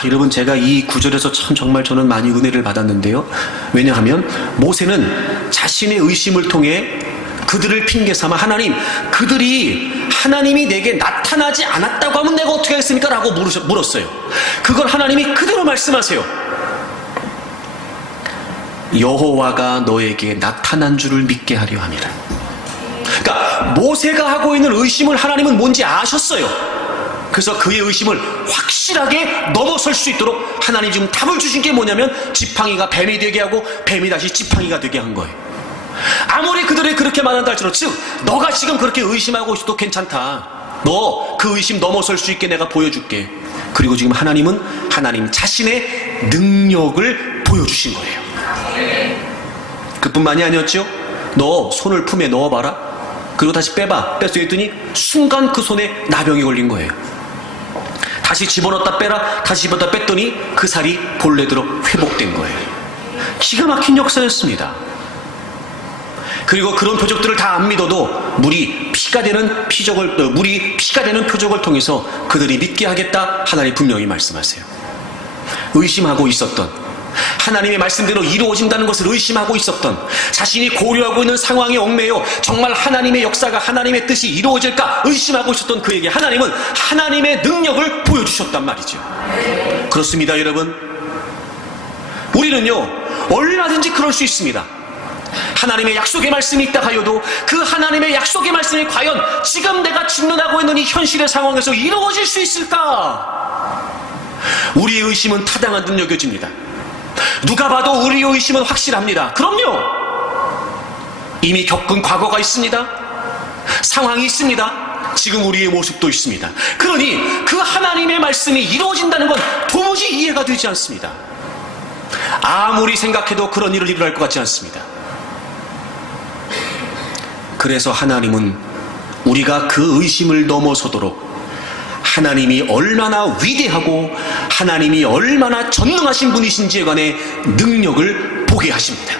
여러분, 제가 이 구절에서 정말 저는 많이 은혜를 받았는데요. 왜냐하면 모세는 자신의 의심을 통해 그들을 핑계 삼아 하나님, 그들이 하나님이 내게 나타나지 않았다고 하면 내가 어떻게 하겠습니까? 라고 물었어요. 그걸 하나님이 그대로 말씀하세요. 여호와가 너에게 나타난 줄을 믿게 하려 함이라. 그러니까 모세가 하고 있는 의심을 하나님은 뭔지 아셨어요. 그래서 그의 의심을 확실하게 넘어설 수 있도록 하나님 지금 답을 주신 게 뭐냐면 지팡이가 뱀이 되게 하고 뱀이 다시 지팡이가 되게 한 거예요. 아무리 그들이 그렇게 말한다 할지라도, 즉 너가 지금 그렇게 의심하고 있어도 괜찮다. 너 그 의심 넘어설 수 있게 내가 보여줄게. 그리고 지금 하나님은 하나님 자신의 능력을 보여주신 거예요. 그뿐만이 아니었죠. 너 손을 품에 넣어봐라. 그리고 다시 빼봐. 뺐어 했더니 순간 그 손에 나병이 걸린 거예요. 다시 집어넣었다 빼라. 다시 집어넣었다 뺐더니 그 살이 본래대로 회복된 거예요. 기가 막힌 역사였습니다. 그리고 그런 표적들을 다 안 믿어도 물이 피가 되는 표적을 통해서 그들이 믿게 하겠다. 하나님 분명히 말씀하세요. 의심하고 있었던, 하나님의 말씀대로 이루어진다는 것을 의심하고 있었던, 자신이 고려하고 있는 상황에 얽매여 정말 하나님의 역사가, 하나님의 뜻이 이루어질까 의심하고 있었던 그에게 하나님은 하나님의 능력을 보여주셨단 말이죠. 그렇습니다, 여러분. 우리는요, 얼마든지 그럴 수 있습니다. 하나님의 약속의 말씀이 있다 하여도 그 하나님의 약속의 말씀이 과연 지금 내가 직면하고 있는 이 현실의 상황에서 이루어질 수 있을까? 우리의 의심은 타당한 듯 여겨집니다. 누가 봐도 우리의 의심은 확실합니다. 그럼요. 이미 겪은 과거가 있습니다. 상황이 있습니다. 지금 우리의 모습도 있습니다. 그러니 그 하나님의 말씀이 이루어진다는 건 도무지 이해가 되지 않습니다. 아무리 생각해도 그런 일을 일어날 것 같지 않습니다. 그래서 하나님은 우리가 그 의심을 넘어서도록 하나님이 얼마나 위대하고 하나님이 얼마나 전능하신 분이신지에 관해 능력을 보게 하십니다.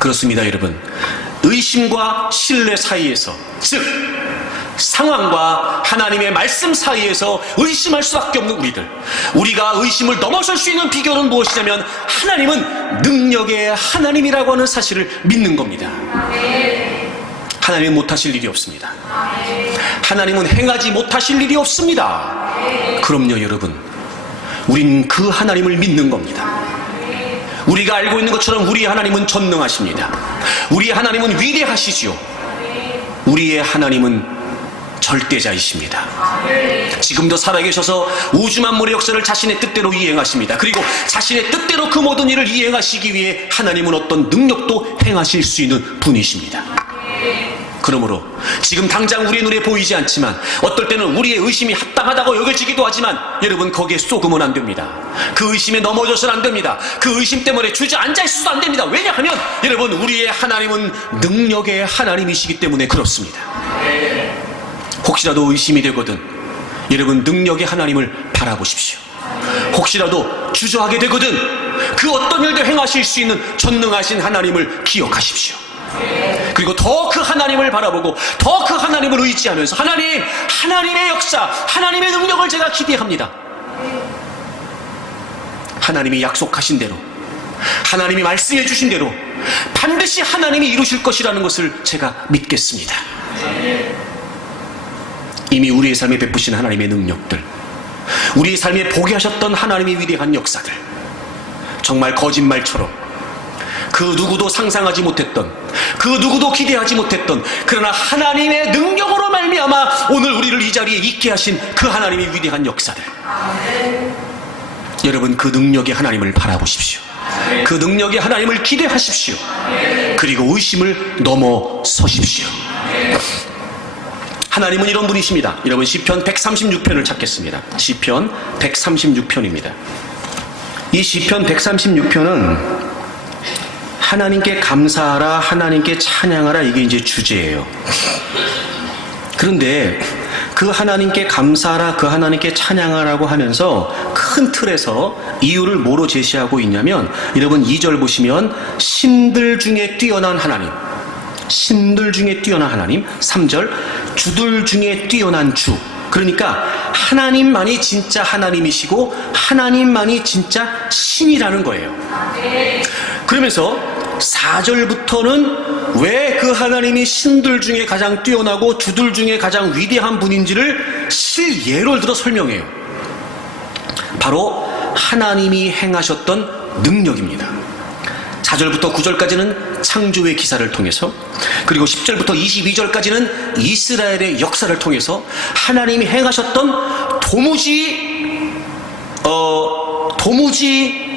그렇습니다, 여러분. 의심과 신뢰 사이에서, 즉 상황과 하나님의 말씀 사이에서 의심할 수밖에 없는 우리가 의심을 넘어설 수 있는 비결은 무엇이냐면 하나님은 능력의 하나님이라고 하는 사실을 믿는 겁니다. 하나님은 못하실 일이 없습니다. 하나님은 행하지 못하실 일이 없습니다. 그럼요, 여러분. 우린 그 하나님을 믿는 겁니다. 우리가 알고 있는 것처럼 우리의 하나님은 전능하십니다. 우리의 하나님은 위대하시지요. 우리의 하나님은 절대자이십니다. 지금도 살아계셔서 우주 만물의 역사를 자신의 뜻대로 이행하십니다. 그리고 자신의 뜻대로 그 모든 일을 이행하시기 위해 하나님은 어떤 능력도 행하실 수 있는 분이십니다. 그러므로 지금 당장 우리의 눈에 보이지 않지만 어떨 때는 우리의 의심이 합당하다고 여겨지기도 하지만 여러분, 거기에 쏘으면 안 됩니다. 그 의심에 넘어져서는 안 됩니다. 그 의심 때문에 주저앉아 있어도 안 됩니다. 왜냐하면 여러분, 우리의 하나님은 능력의 하나님이시기 때문에 그렇습니다. 혹시라도 의심이 되거든 여러분, 능력의 하나님을 바라보십시오. 혹시라도 주저하게 되거든 그 어떤 일도 행하실 수 있는 전능하신 하나님을 기억하십시오. 그리고 더 그 하나님을 바라보고 더 그 하나님을 의지하면서 하나님의 역사, 하나님의 능력을 제가 기대합니다. 하나님이 약속하신 대로, 하나님이 말씀해 주신 대로 반드시 하나님이 이루실 것이라는 것을 제가 믿겠습니다. 이미 우리의 삶에 베푸신 하나님의 능력들, 우리의 삶에 보게 하셨던 하나님의 위대한 역사들, 정말 거짓말처럼 그 누구도 상상하지 못했던, 그 누구도 기대하지 못했던, 그러나 하나님의 능력으로 말미암아 오늘 우리를 이 자리에 있게 하신 그 하나님의 위대한 역사들. 여러분, 그 능력의 하나님을 바라보십시오. 그 능력의 하나님을 기대하십시오. 그리고 의심을 넘어서십시오. 하나님은 이런 분이십니다. 여러분, 시편 136편을 찾겠습니다. 시편 136편입니다. 이 시편 136편은 하나님께 감사하라, 하나님께 찬양하라, 이게 이제 주제예요. 그런데 그 하나님께 감사하라, 그 하나님께 찬양하라고 하면서 큰 틀에서 이유를 뭐로 제시하고 있냐면, 여러분 2절 보시면 신들 중에 뛰어난 하나님, 신들 중에 뛰어난 하나님, 3절 주들 중에 뛰어난 주. 그러니까 하나님만이 진짜 하나님이시고 하나님만이 진짜 신이라는 거예요. 그러면서 4절부터는 왜 그 하나님이 신들 중에 가장 뛰어나고 주들 중에 가장 위대한 분인지를 실예를 들어 설명해요. 바로 하나님이 행하셨던 능력입니다. 4절부터 9절까지는 창조의 기사를 통해서, 그리고 10절부터 22절까지는 이스라엘의 역사를 통해서 하나님이 행하셨던 도무지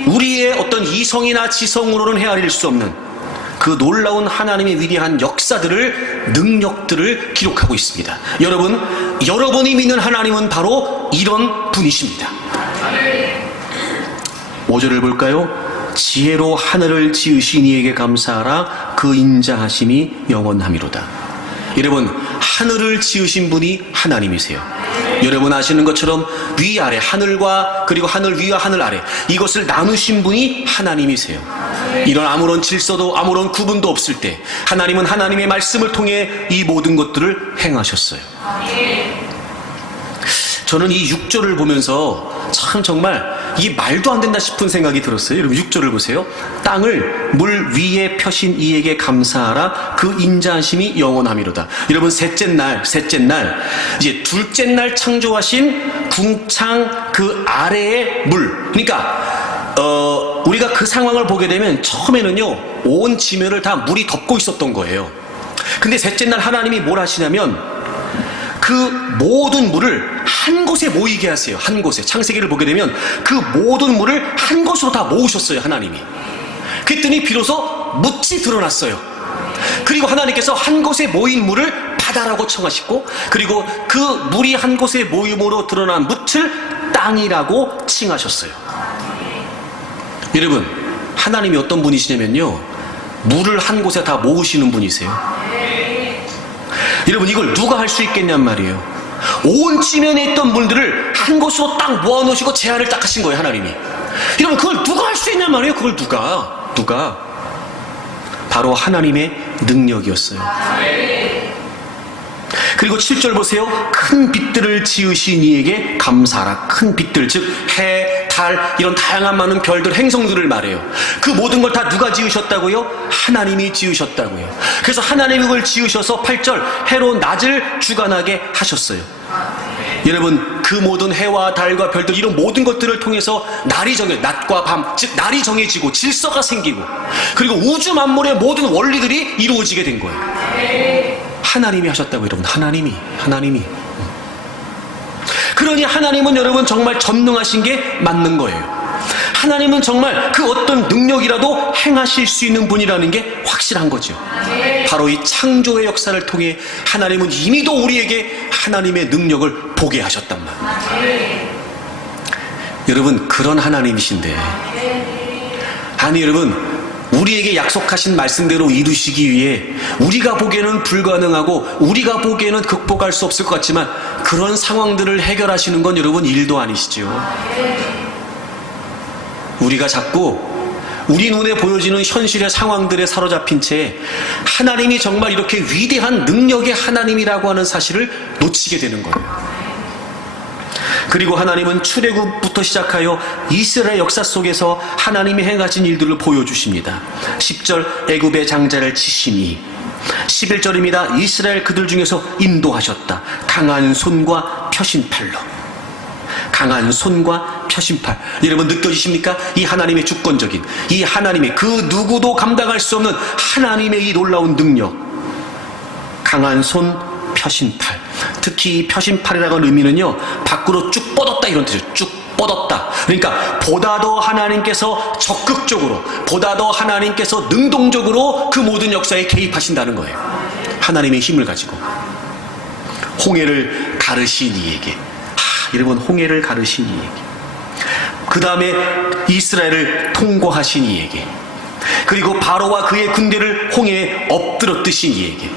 우리의 어떤 이성이나 지성으로는 헤아릴 수 없는 그 놀라운 하나님의 위대한 역사들을, 능력들을 기록하고 있습니다. 여러분이 믿는 하나님은 바로 이런 분이십니다. 5절을 볼까요? 지혜로 하늘을 지으신 이에게 감사하라, 그 인자하심이 영원함이로다. 여러분, 하늘을 지으신 분이 하나님이세요. 여러분 아시는 것처럼 위아래, 하늘과 그리고 하늘 위와 하늘 아래, 이것을 나누신 분이 하나님이세요. 이런 아무런 질서도 아무런 구분도 없을 때 하나님은 하나님의 말씀을 통해 이 모든 것들을 행하셨어요. 저는 이 6절을 보면서 참 정말 이게 말도 안 된다 싶은 생각이 들었어요. 여러분 6절을 보세요. 땅을 물 위에 펴신 이에게 감사하라, 그 인자하심이 영원함이로다. 여러분 셋째 날, 이제 둘째 날 창조하신 궁창 그 아래의 물. 그러니까 우리가 그 상황을 보게 되면 처음에는요, 온 지면을 다 물이 덮고 있었던 거예요. 근데 셋째 날 하나님이 뭘 하시냐면 그 모든 물을 한 곳에 모이게 하세요. 한 곳에. 창세기를 보게 되면 그 모든 물을 한 곳으로 다 모으셨어요, 하나님이. 그랬더니 비로소 묻이 드러났어요. 그리고 하나님께서 한 곳에 모인 물을 바다라고 청하시고, 그리고 그 물이 한 곳에 모임으로 드러난 묻을 땅이라고 칭하셨어요. 여러분, 하나님이 어떤 분이시냐면요, 물을 한 곳에 다 모으시는 분이세요. 여러분, 이걸 누가 할 수 있겠냔 말이에요. 온 지면에 있던 물들을 한 곳으로 딱 모아놓으시고 제한을 딱 하신 거예요, 하나님이. 여러분, 그걸 누가 할 수 있냔 말이에요. 그걸 누가? 바로 하나님의 능력이었어요. 그리고 7절 보세요. 큰 빛들을 지으신 이에게 감사하라. 큰 빛들, 즉 해, 달, 이런 다양한 많은 별들, 행성들을 말해요. 그 모든 걸 다 누가 지으셨다고요? 하나님이 지으셨다고요. 그래서 하나님이 그걸 지으셔서 8절 해로 낮을 주관하게 하셨어요. 여러분, 그 모든 해와 달과 별들, 이런 모든 것들을 통해서 날이 낮과 밤, 즉 날이 정해지고 질서가 생기고, 그리고 우주 만물의 모든 원리들이 이루어지게 된 거예요. 하나님이 하셨다고. 여러분, 하나님이. 그러니 하나님은 여러분 정말 전능하신 게 맞는 거예요. 하나님은 정말 그 어떤 능력이라도 행하실 수 있는 분이라는 게 확실한 거죠. 바로 이 창조의 역사를 통해 하나님은 이미도 우리에게 하나님의 능력을 보게 하셨단 말이에요. 여러분, 그런 하나님이신데, 아니 여러분, 우리에게 약속하신 말씀대로 이루시기 위해 우리가 보기에는 불가능하고 우리가 보기에는 극복할 수 없을 것 같지만 그런 상황들을 해결하시는 건 여러분 일도 아니시죠. 우리가 자꾸 우리 눈에 보여지는 현실의 상황들에 사로잡힌 채 하나님이 정말 이렇게 위대한 능력의 하나님이라고 하는 사실을 놓치게 되는 거예요. 그리고 하나님은 출애굽부터 시작하여 이스라엘 역사 속에서 하나님이 행하신 일들을 보여주십니다. 10절 애굽의 장자를 치시니, 11절입니다. 이스라엘 그들 중에서 인도하셨다. 강한 손과 펴신팔로. 강한 손과 펴신팔. 여러분 느껴지십니까? 이 하나님의 주권적인, 이 하나님의 그 누구도 감당할 수 없는 하나님의 이 놀라운 능력. 강한 손, 펴신팔. 특히 이 펴신팔이라고 하는 의미는요, 밖으로 쭉 뻗었다 이런 뜻이에요. 쭉 뻗었다. 그러니까 보다 더 하나님께서 적극적으로, 보다 더 하나님께서 능동적으로 그 모든 역사에 개입하신다는 거예요. 하나님의 힘을 가지고. 홍해를 가르신 이에게. 여러분, 홍해를 가르신 이에게. 그 다음에 이스라엘을 통과하신 이에게. 그리고 바로와 그의 군대를 홍해에 엎드렸듯이 이에게.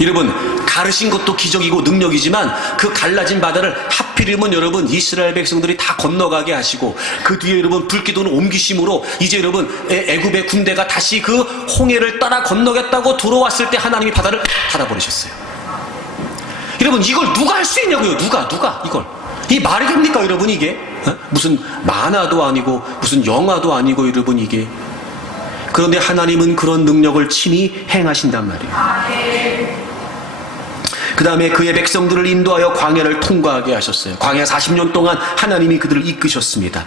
여러분, 가르신 것도 기적이고 능력이지만 그 갈라진 바다를 하필이면 여러분 이스라엘 백성들이 다 건너가게 하시고, 그 뒤에 여러분 불기도는 옮기심으로 이제 여러분 애굽의 군대가 다시 그 홍해를 따라 건너겠다고 들어왔을 때 하나님이 바다를 닫아버리셨어요. 여러분, 이걸 누가 할 수 있냐고요? 누가 이걸. 이 말이 됩니까 여러분? 이게 무슨 만화도 아니고 무슨 영화도 아니고 여러분 이게. 그런데 하나님은 그런 능력을 친히 행하신단 말이에요. 그 다음에 그의 백성들을 인도하여 광야를 통과하게 하셨어요. 광야 40년 동안 하나님이 그들을 이끄셨습니다.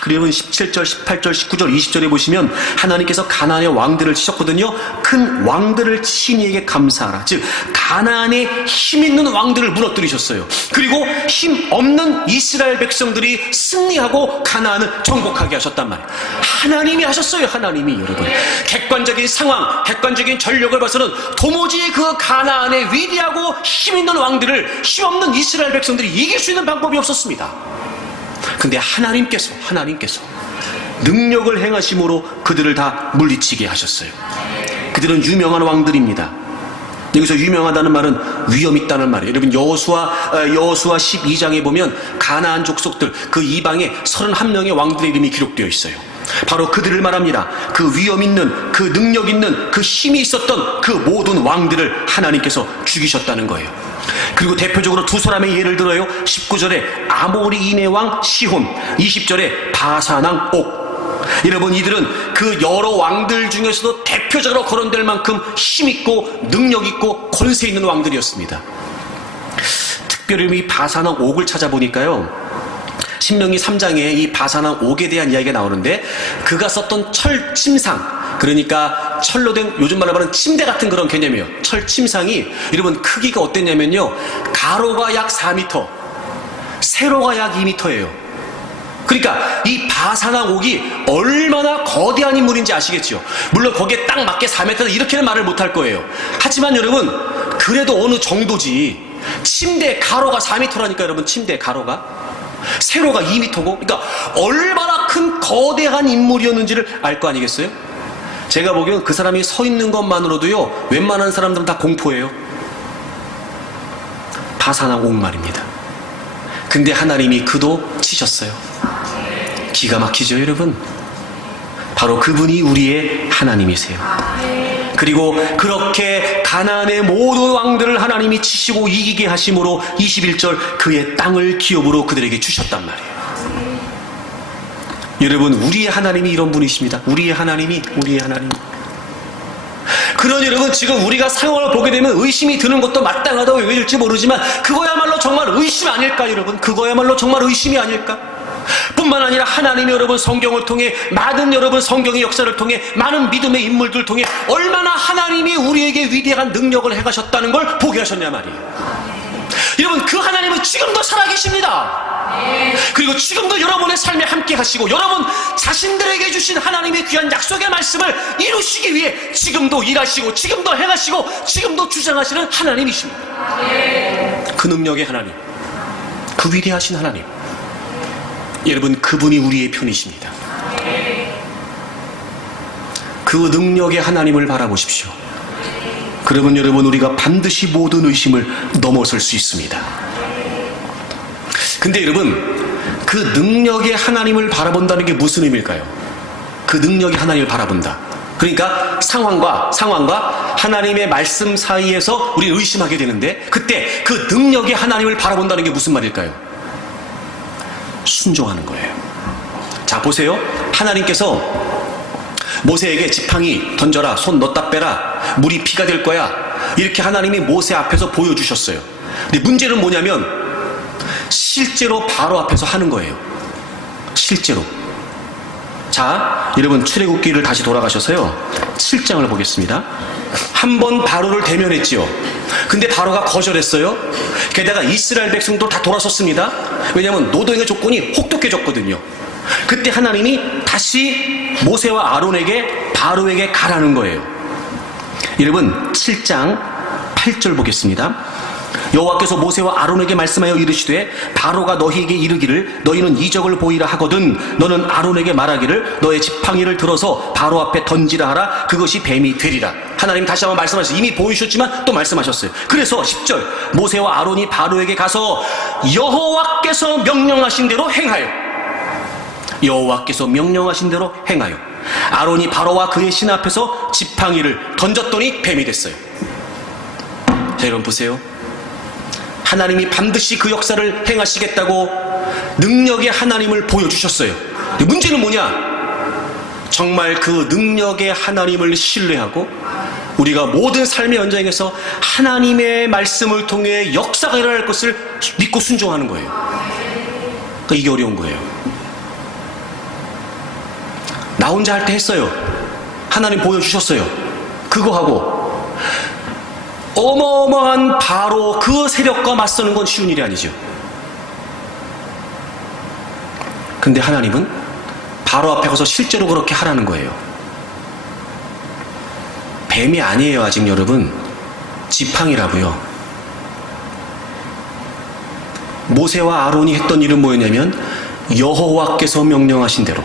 그러면 17절, 18절, 19절, 20절에 보시면 하나님께서 가나안의 왕들을 치셨거든요. 큰 왕들을 친 이에게 감사하라. 즉 가나안에 힘 있는 왕들을 무너뜨리셨어요. 그리고 힘 없는 이스라엘 백성들이 승리하고 가나안을 정복하게 하셨단 말이에요. 하나님이 하셨어요. 하나님이. 여러분, 객관적인 상황, 객관적인 전력을 봐서는 도무지 그 가나안의 위대하고 힘 있는 왕들을 힘 없는 이스라엘 백성들이 이길 수 있는 방법이 없었습니다. 근데 하나님께서 능력을 행하심으로 그들을 다 물리치게 하셨어요. 그들은 유명한 왕들입니다. 여기서 유명하다는 말은 위험 있다는 말이에요. 여러분, 여호수아 12장에 보면 가나안 족속들, 그 이방에 31명의 왕들의 이름이 기록되어 있어요. 바로 그들을 말합니다. 그 위험 있는, 그 능력 있는, 그 힘이 있었던 그 모든 왕들을 하나님께서 죽이셨다는 거예요. 그리고 대표적으로 두 사람의 예를 들어요. 19절에 아모리인의 왕 시혼, 20절에 바산왕 옥. 여러분, 이들은 그 여러 왕들 중에서도 대표적으로 거론될 만큼 힘있고 능력있고 권세 있는 왕들이었습니다. 특별히 이 바산왕 옥을 찾아보니까요, 신명기 3장에 이 바산왕 옥에 대한 이야기가 나오는데, 그가 썼던 철침상, 그러니까 철로 된 요즘 말로 말하는 침대 같은 그런 개념이에요. 철침상이 여러분 크기가 어땠냐면요, 가로가 약 4m, 세로가 약 2m예요. 그러니까 이 바산왕 옥이 얼마나 거대한 인물인지 아시겠죠? 물론 거기에 딱 맞게 4m 이렇게는 말을 못할 거예요. 하지만 여러분, 그래도 어느 정도지. 침대 가로가 4m라니까 여러분, 침대 가로가, 세로가 2m고, 그러니까 얼마나 큰 거대한 인물이었는지를 알 거 아니겠어요? 제가 보기엔 그 사람이 서 있는 것만으로도요, 웬만한 사람들은 다 공포예요. 바산왕 옥 말입니다. 근데 하나님이 그도 치셨어요. 기가 막히죠 여러분? 바로 그분이 우리의 하나님이세요. 그리고 그렇게 가나안의 모든 왕들을 하나님이 치시고 이기게 하심으로 21절 그의 땅을 기업으로 그들에게 주셨단 말이에요. 여러분, 우리의 하나님이 이런 분이십니다. 우리의 하나님. 그러니 여러분, 지금 우리가 상황을 보게 되면 의심이 드는 것도 마땅하다고 여겨질지 모르지만, 그거야말로 정말 의심 아닐까 여러분? 그거야말로 정말 의심이 아닐까? 뿐만 아니라 하나님이 여러분 성경을 통해, 많은 여러분 성경의 역사를 통해, 많은 믿음의 인물들을 통해 얼마나 하나님이 우리에게 위대한 능력을 행하셨다는 걸 보게 하셨냐 말이에요. 여러분, 그 하나님은 지금도 살아계십니다. 그리고 지금도 여러분의 삶에 함께 하시고, 여러분 자신들에게 주신 하나님의 귀한 약속의 말씀을 이루시기 위해 지금도 일하시고, 지금도 행하시고, 지금도 주장하시는 하나님이십니다. 그 능력의 하나님, 그 위대하신 하나님, 여러분 그분이 우리의 편이십니다. 그 능력의 하나님을 바라보십시오. 그러면 여러분, 우리가 반드시 모든 의심을 넘어설 수 있습니다. 근데 여러분, 그 능력의 하나님을 바라본다는 게 무슨 의미일까요? 그 능력이 하나님을 바라본다. 그러니까 상황과 하나님의 말씀 사이에서 우리는 의심하게 되는데, 그때 그 능력이 하나님을 바라본다는 게 무슨 말일까요? 순종하는 거예요. 자, 보세요. 하나님께서 모세에게 지팡이 던져라, 손 넣었다 빼라, 물이 피가 될 거야, 이렇게 하나님이 모세 앞에서 보여주셨어요. 근데 문제는 뭐냐면 실제로 바로 앞에서 하는 거예요. 실제로. 자, 여러분 출애굽기를 다시 돌아가셔서요 7장을 보겠습니다. 한번 바로를 대면했지요. 근데 바로가 거절했어요. 게다가 이스라엘 백성도 다 돌아섰습니다. 왜냐하면 노동의 조건이 혹독해졌거든요. 그때 하나님이 다시 모세와 아론에게 바로에게 가라는 거예요. 여러분 7장 8절 보겠습니다. 여호와께서 모세와 아론에게 말씀하여 이르시되 바로가 너희에게 이르기를 너희는 이적을 보이라 하거든 너는 아론에게 말하기를 너의 지팡이를 들어서 바로 앞에 던지라 하라. 그것이 뱀이 되리라. 하나님 다시 한번 말씀하셨어요. 이미 보이셨지만 또 말씀하셨어요. 그래서 10절 모세와 아론이 바로에게 가서 여호와께서 명령하신 대로 행하여, 여호와께서 명령하신 대로 행하여 아론이 바로와 그의 신 앞에서 지팡이를 던졌더니 뱀이 됐어요. 자, 여러분 보세요. 하나님이 반드시 그 역사를 행하시겠다고 능력의 하나님을 보여주셨어요. 근데 문제는 뭐냐? 정말 그 능력의 하나님을 신뢰하고 우리가 모든 삶의 현장에서 하나님의 말씀을 통해 역사가 일어날 것을 믿고 순종하는 거예요. 그러니까 이게 어려운 거예요. 나 혼자 할 때 했어요. 하나님 보여주셨어요. 그거 하고 어마어마한 바로 그 세력과 맞서는 건 쉬운 일이 아니죠. 근데 하나님은 바로 앞에 가서 실제로 그렇게 하라는 거예요. 뱀이 아니에요. 아직 여러분 지팡이라고요. 모세와 아론이 했던 일은 뭐였냐면 여호와께서 명령하신 대로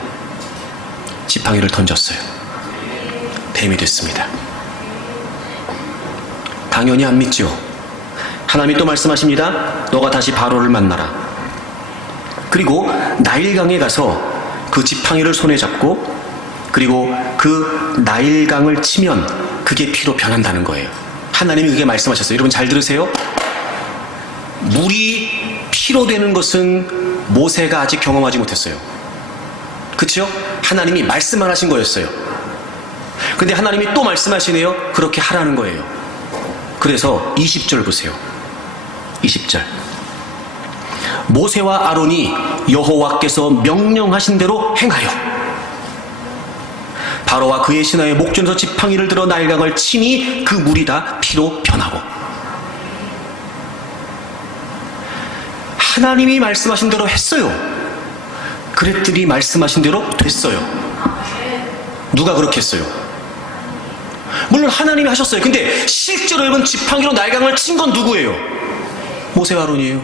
지팡이를 던졌어요. 뱀이 됐습니다. 당연히 안 믿죠. 하나님이 또 말씀하십니다. 너가 다시 바로를 만나라. 그리고 나일강에 가서 그 지팡이를 손에 잡고 그리고 그 나일강을 치면 그게 피로 변한다는 거예요. 하나님이 그게 말씀하셨어요. 여러분 잘 들으세요. 물이 피로 되는 것은 모세가 아직 경험하지 못했어요. 그렇죠? 하나님이 말씀만 하신 거였어요. 근데 하나님이 또 말씀하시네요. 그렇게 하라는 거예요. 그래서 20절 보세요. 20절 모세와 아론이 여호와께서 명령하신 대로 행하여 바로와 그의 신하의 목전에서 지팡이를 들어 나일강을 치니 그 물이 다 피로 변하고. 하나님이 말씀하신 대로 했어요. 그랬더니 말씀하신 대로 됐어요. 누가 그렇게 했어요? 물론 하나님이 하셨어요. 근데 실제로 여러분 지팡이로 나일강을 친 건 누구예요? 모세와 아론이에요.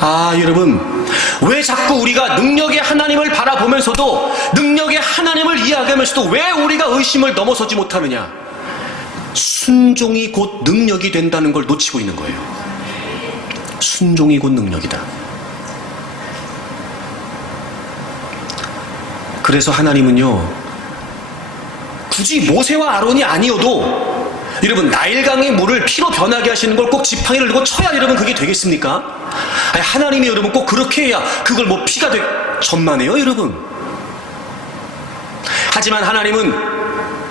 아, 여러분 왜 자꾸 우리가 능력의 하나님을 바라보면서도 능력의 하나님을 이야기하면서도 왜 우리가 의심을 넘어서지 못하느냐? 순종이 곧 능력이 된다는 걸 놓치고 있는 거예요. 순종이 곧 능력이다. 그래서 하나님은요 굳이 모세와 아론이 아니어도 여러분 나일강의 물을 피로 변하게 하시는 걸 꼭 지팡이를 들고 쳐야 여러분 그게 되겠습니까? 아니, 하나님이 여러분 꼭 그렇게 해야 그걸 뭐 피가 돼 천만에요 여러분. 하지만 하나님은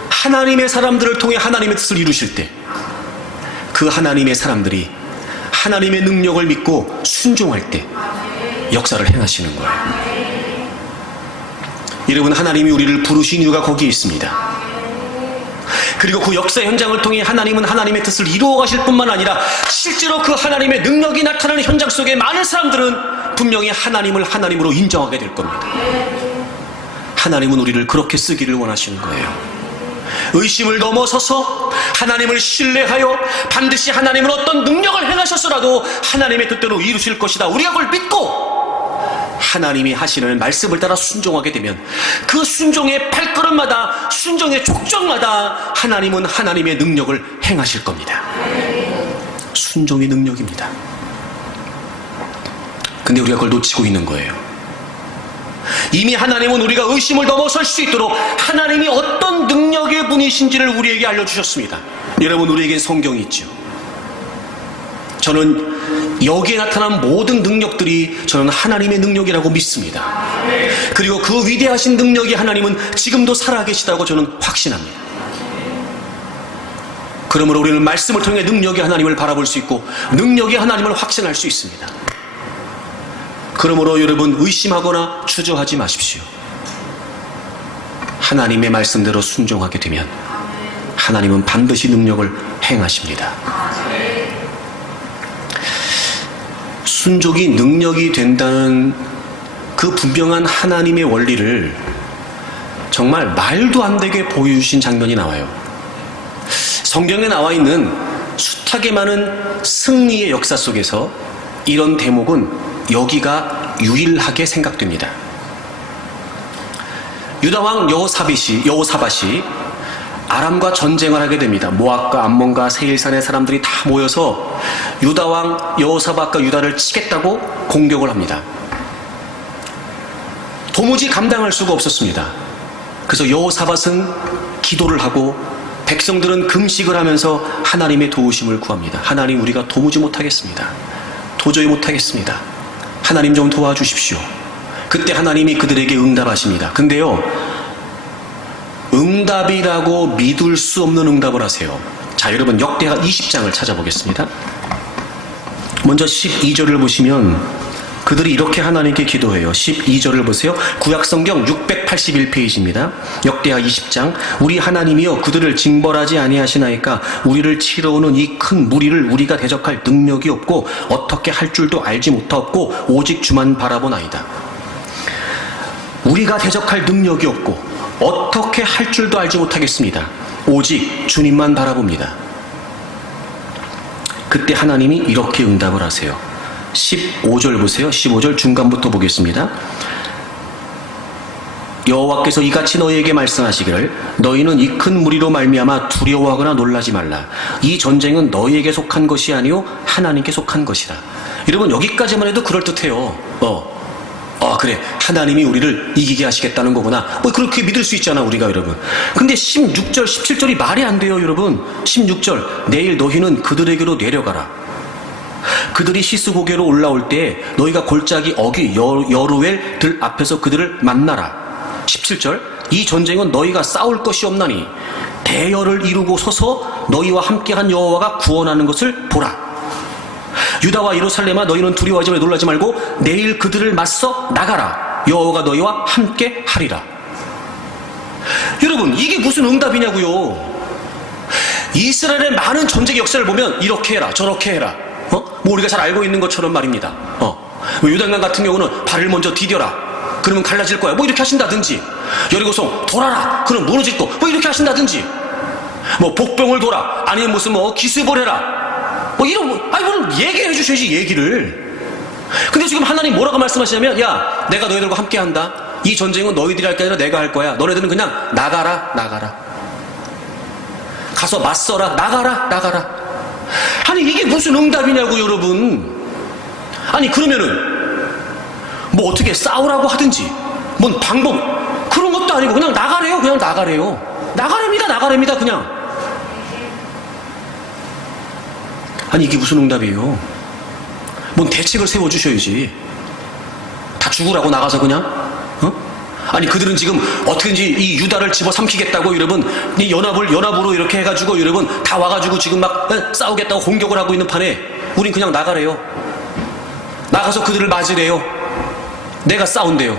하나님의 사람들을 통해 하나님의 뜻을 이루실 때 그 하나님의 사람들이 하나님의 능력을 믿고 순종할 때 역사를 행하시는 거예요. 여러분 하나님이 우리를 부르신 이유가 거기에 있습니다. 그리고 그 역사 현장을 통해 하나님은 하나님의 뜻을 이루어 가실 뿐만 아니라 실제로 그 하나님의 능력이 나타나는 현장 속에 많은 사람들은 분명히 하나님을 하나님으로 인정하게 될 겁니다. 하나님은 우리를 그렇게 쓰기를 원하시는 거예요. 의심을 넘어서서 하나님을 신뢰하여 반드시 하나님은 어떤 능력을 행하셔서라도 하나님의 뜻대로 이루실 것이다. 우리가 그걸 믿고 하나님이 하시는 말씀을 따라 순종하게 되면 그 순종의 발걸음마다 순종의 족적마다 하나님은 하나님의 능력을 행하실 겁니다. 순종이 능력입니다. 근데 우리가 그걸 놓치고 있는 거예요. 이미 하나님은 우리가 의심을 넘어설 수 있도록 하나님이 어떤 능력의 분이신지를 우리에게 알려주셨습니다. 여러분, 우리에겐 성경이 있죠. 저는 여기에 나타난 모든 능력들이 저는 하나님의 능력이라고 믿습니다. 그리고 그 위대하신 능력이 하나님은 지금도 살아계시다고 저는 확신합니다. 그러므로 우리는 말씀을 통해 능력의 하나님을 바라볼 수 있고 능력의 하나님을 확신할 수 있습니다. 그러므로 여러분, 의심하거나 주저하지 마십시오. 하나님의 말씀대로 순종하게 되면 하나님은 반드시 능력을 행하십니다. 순종이 능력이 된다는 그 분명한 하나님의 원리를 정말 말도 안 되게 보여주신 장면이 나와요. 성경에 나와 있는 숱하게 많은 승리의 역사 속에서 이런 대목은 여기가 유일하게 생각됩니다. 유다왕 여호사밧이 아람과 전쟁을 하게 됩니다. 모압과 암몬과 세일산의 사람들이 다 모여서 유다왕 여호사밧과 유다를 치겠다고 공격을 합니다. 도무지 감당할 수가 없었습니다. 그래서 여호사밧은 기도를 하고 백성들은 금식을 하면서 하나님의 도우심을 구합니다. 하나님, 우리가 도무지 못하겠습니다. 도저히 못하겠습니다. 하나님 좀 도와주십시오. 그때 하나님이 그들에게 응답하십니다. 근데요, 응답이라고 믿을 수 없는 응답을 하세요. 자, 여러분, 역대하 20장을 찾아보겠습니다. 먼저 12절을 보시면 그들이 이렇게 하나님께 기도해요. 12절을 보세요. 구약성경 681페이지입니다. 역대하 20장. 우리 하나님이여, 그들을 징벌하지 아니하시나이까. 우리를 치러 오는 이 큰 무리를 우리가 대적할 능력이 없고 어떻게 할 줄도 알지 못하옵고 오직 주만 바라보나이다. 우리가 대적할 능력이 없고 어떻게 할 줄도 알지 못하겠습니다. 오직 주님만 바라봅니다. 그때 하나님이 이렇게 응답을 하세요. 15절 보세요. 15절 중간부터 보겠습니다. 여호와께서 이같이 너희에게 말씀하시기를 너희는 이 큰 무리로 말미암아 두려워하거나 놀라지 말라. 이 전쟁은 너희에게 속한 것이 아니요 하나님께 속한 것이라. 여러분, 여기까지만 해도 그럴듯해요. 그래, 하나님이 우리를 이기게 하시겠다는 거구나. 뭐 그렇게 믿을 수 있잖아, 우리가. 여러분, 근데 16절 17절이 말이 안 돼요. 여러분, 16절. 내일 너희는 그들에게로 내려가라. 그들이 시스고개로 올라올 때 너희가 골짜기 어기 여루엘 들 앞에서 그들을 만나라. 17절. 이 전쟁은 너희가 싸울 것이 없나니 대열을 이루고 서서 너희와 함께한 여호와가 구원하는 것을 보라. 유다와 예루살렘아, 너희는 두려워하지 말고 놀라지 말고 내일 그들을 맞서 나가라. 여호와가 너희와 함께 하리라. 여러분, 이게 무슨 응답이냐고요. 이스라엘의 많은 전쟁의 역사를 보면 이렇게 해라 저렇게 해라, 뭐 우리가 잘 알고 있는 것처럼 말입니다. 요단강 같은 경우는 발을 먼저 디뎌라, 그러면 갈라질 거야, 뭐 이렇게 하신다든지. 여리고성 돌아라, 그럼 무너질 거, 뭐 이렇게 하신다든지. 뭐 복병을 돌아, 아니면 무슨 뭐 기습을 해라, 뭐 이런 뭐 얘기해 주셔야지, 얘기를. 근데 지금 하나님 뭐라고 말씀하시냐면, 야, 내가 너희들과 함께 한다. 이 전쟁은 너희들이 할 게 아니라 내가 할 거야. 너네들은 그냥 나가라. 가서 맞서라. 나가라. 아니, 이게 무슨 응답이냐고, 여러분. 아니, 그러면은 뭐 어떻게 싸우라고 하든지 뭔 방법 그런 것도 아니고 그냥 나가래요. 나가랍니다. 그냥. 아니, 이게 무슨 응답이에요? 뭔 대책을 세워주셔야지. 다 죽으라고 나가서 그냥? 아니, 그들은 지금 어떻게든지 이 유다를 집어삼키겠다고, 여러분, 이 연합으로 이렇게 해가지고, 여러분, 다 와가지고 지금 막 싸우겠다고 공격을 하고 있는 판에 우린 그냥 나가래요. 나가서 그들을 맞으래요. 내가 싸운대요.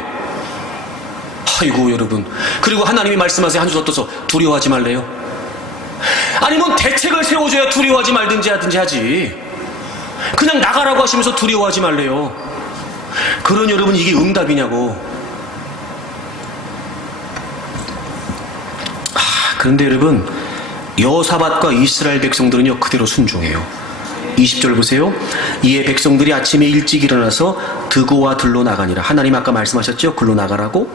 아이고, 여러분. 그리고 하나님이 말씀하세요. 한 줄 더 떠서 두려워하지 말래요. 아니, 뭔 대책을 세워줘야 두려워하지 말든지 하지. 그냥 나가라고 하시면서 두려워하지 말래요. 그런, 여러분, 이게 응답이냐고. 그런데 여러분, 여호사밧과 이스라엘 백성들은요, 그대로 순종해요. 20절 보세요. 이에 백성들이 아침에 일찍 일어나서 드고와 들로 나가니라. 하나님 아까 말씀하셨죠? 글로 나가라고.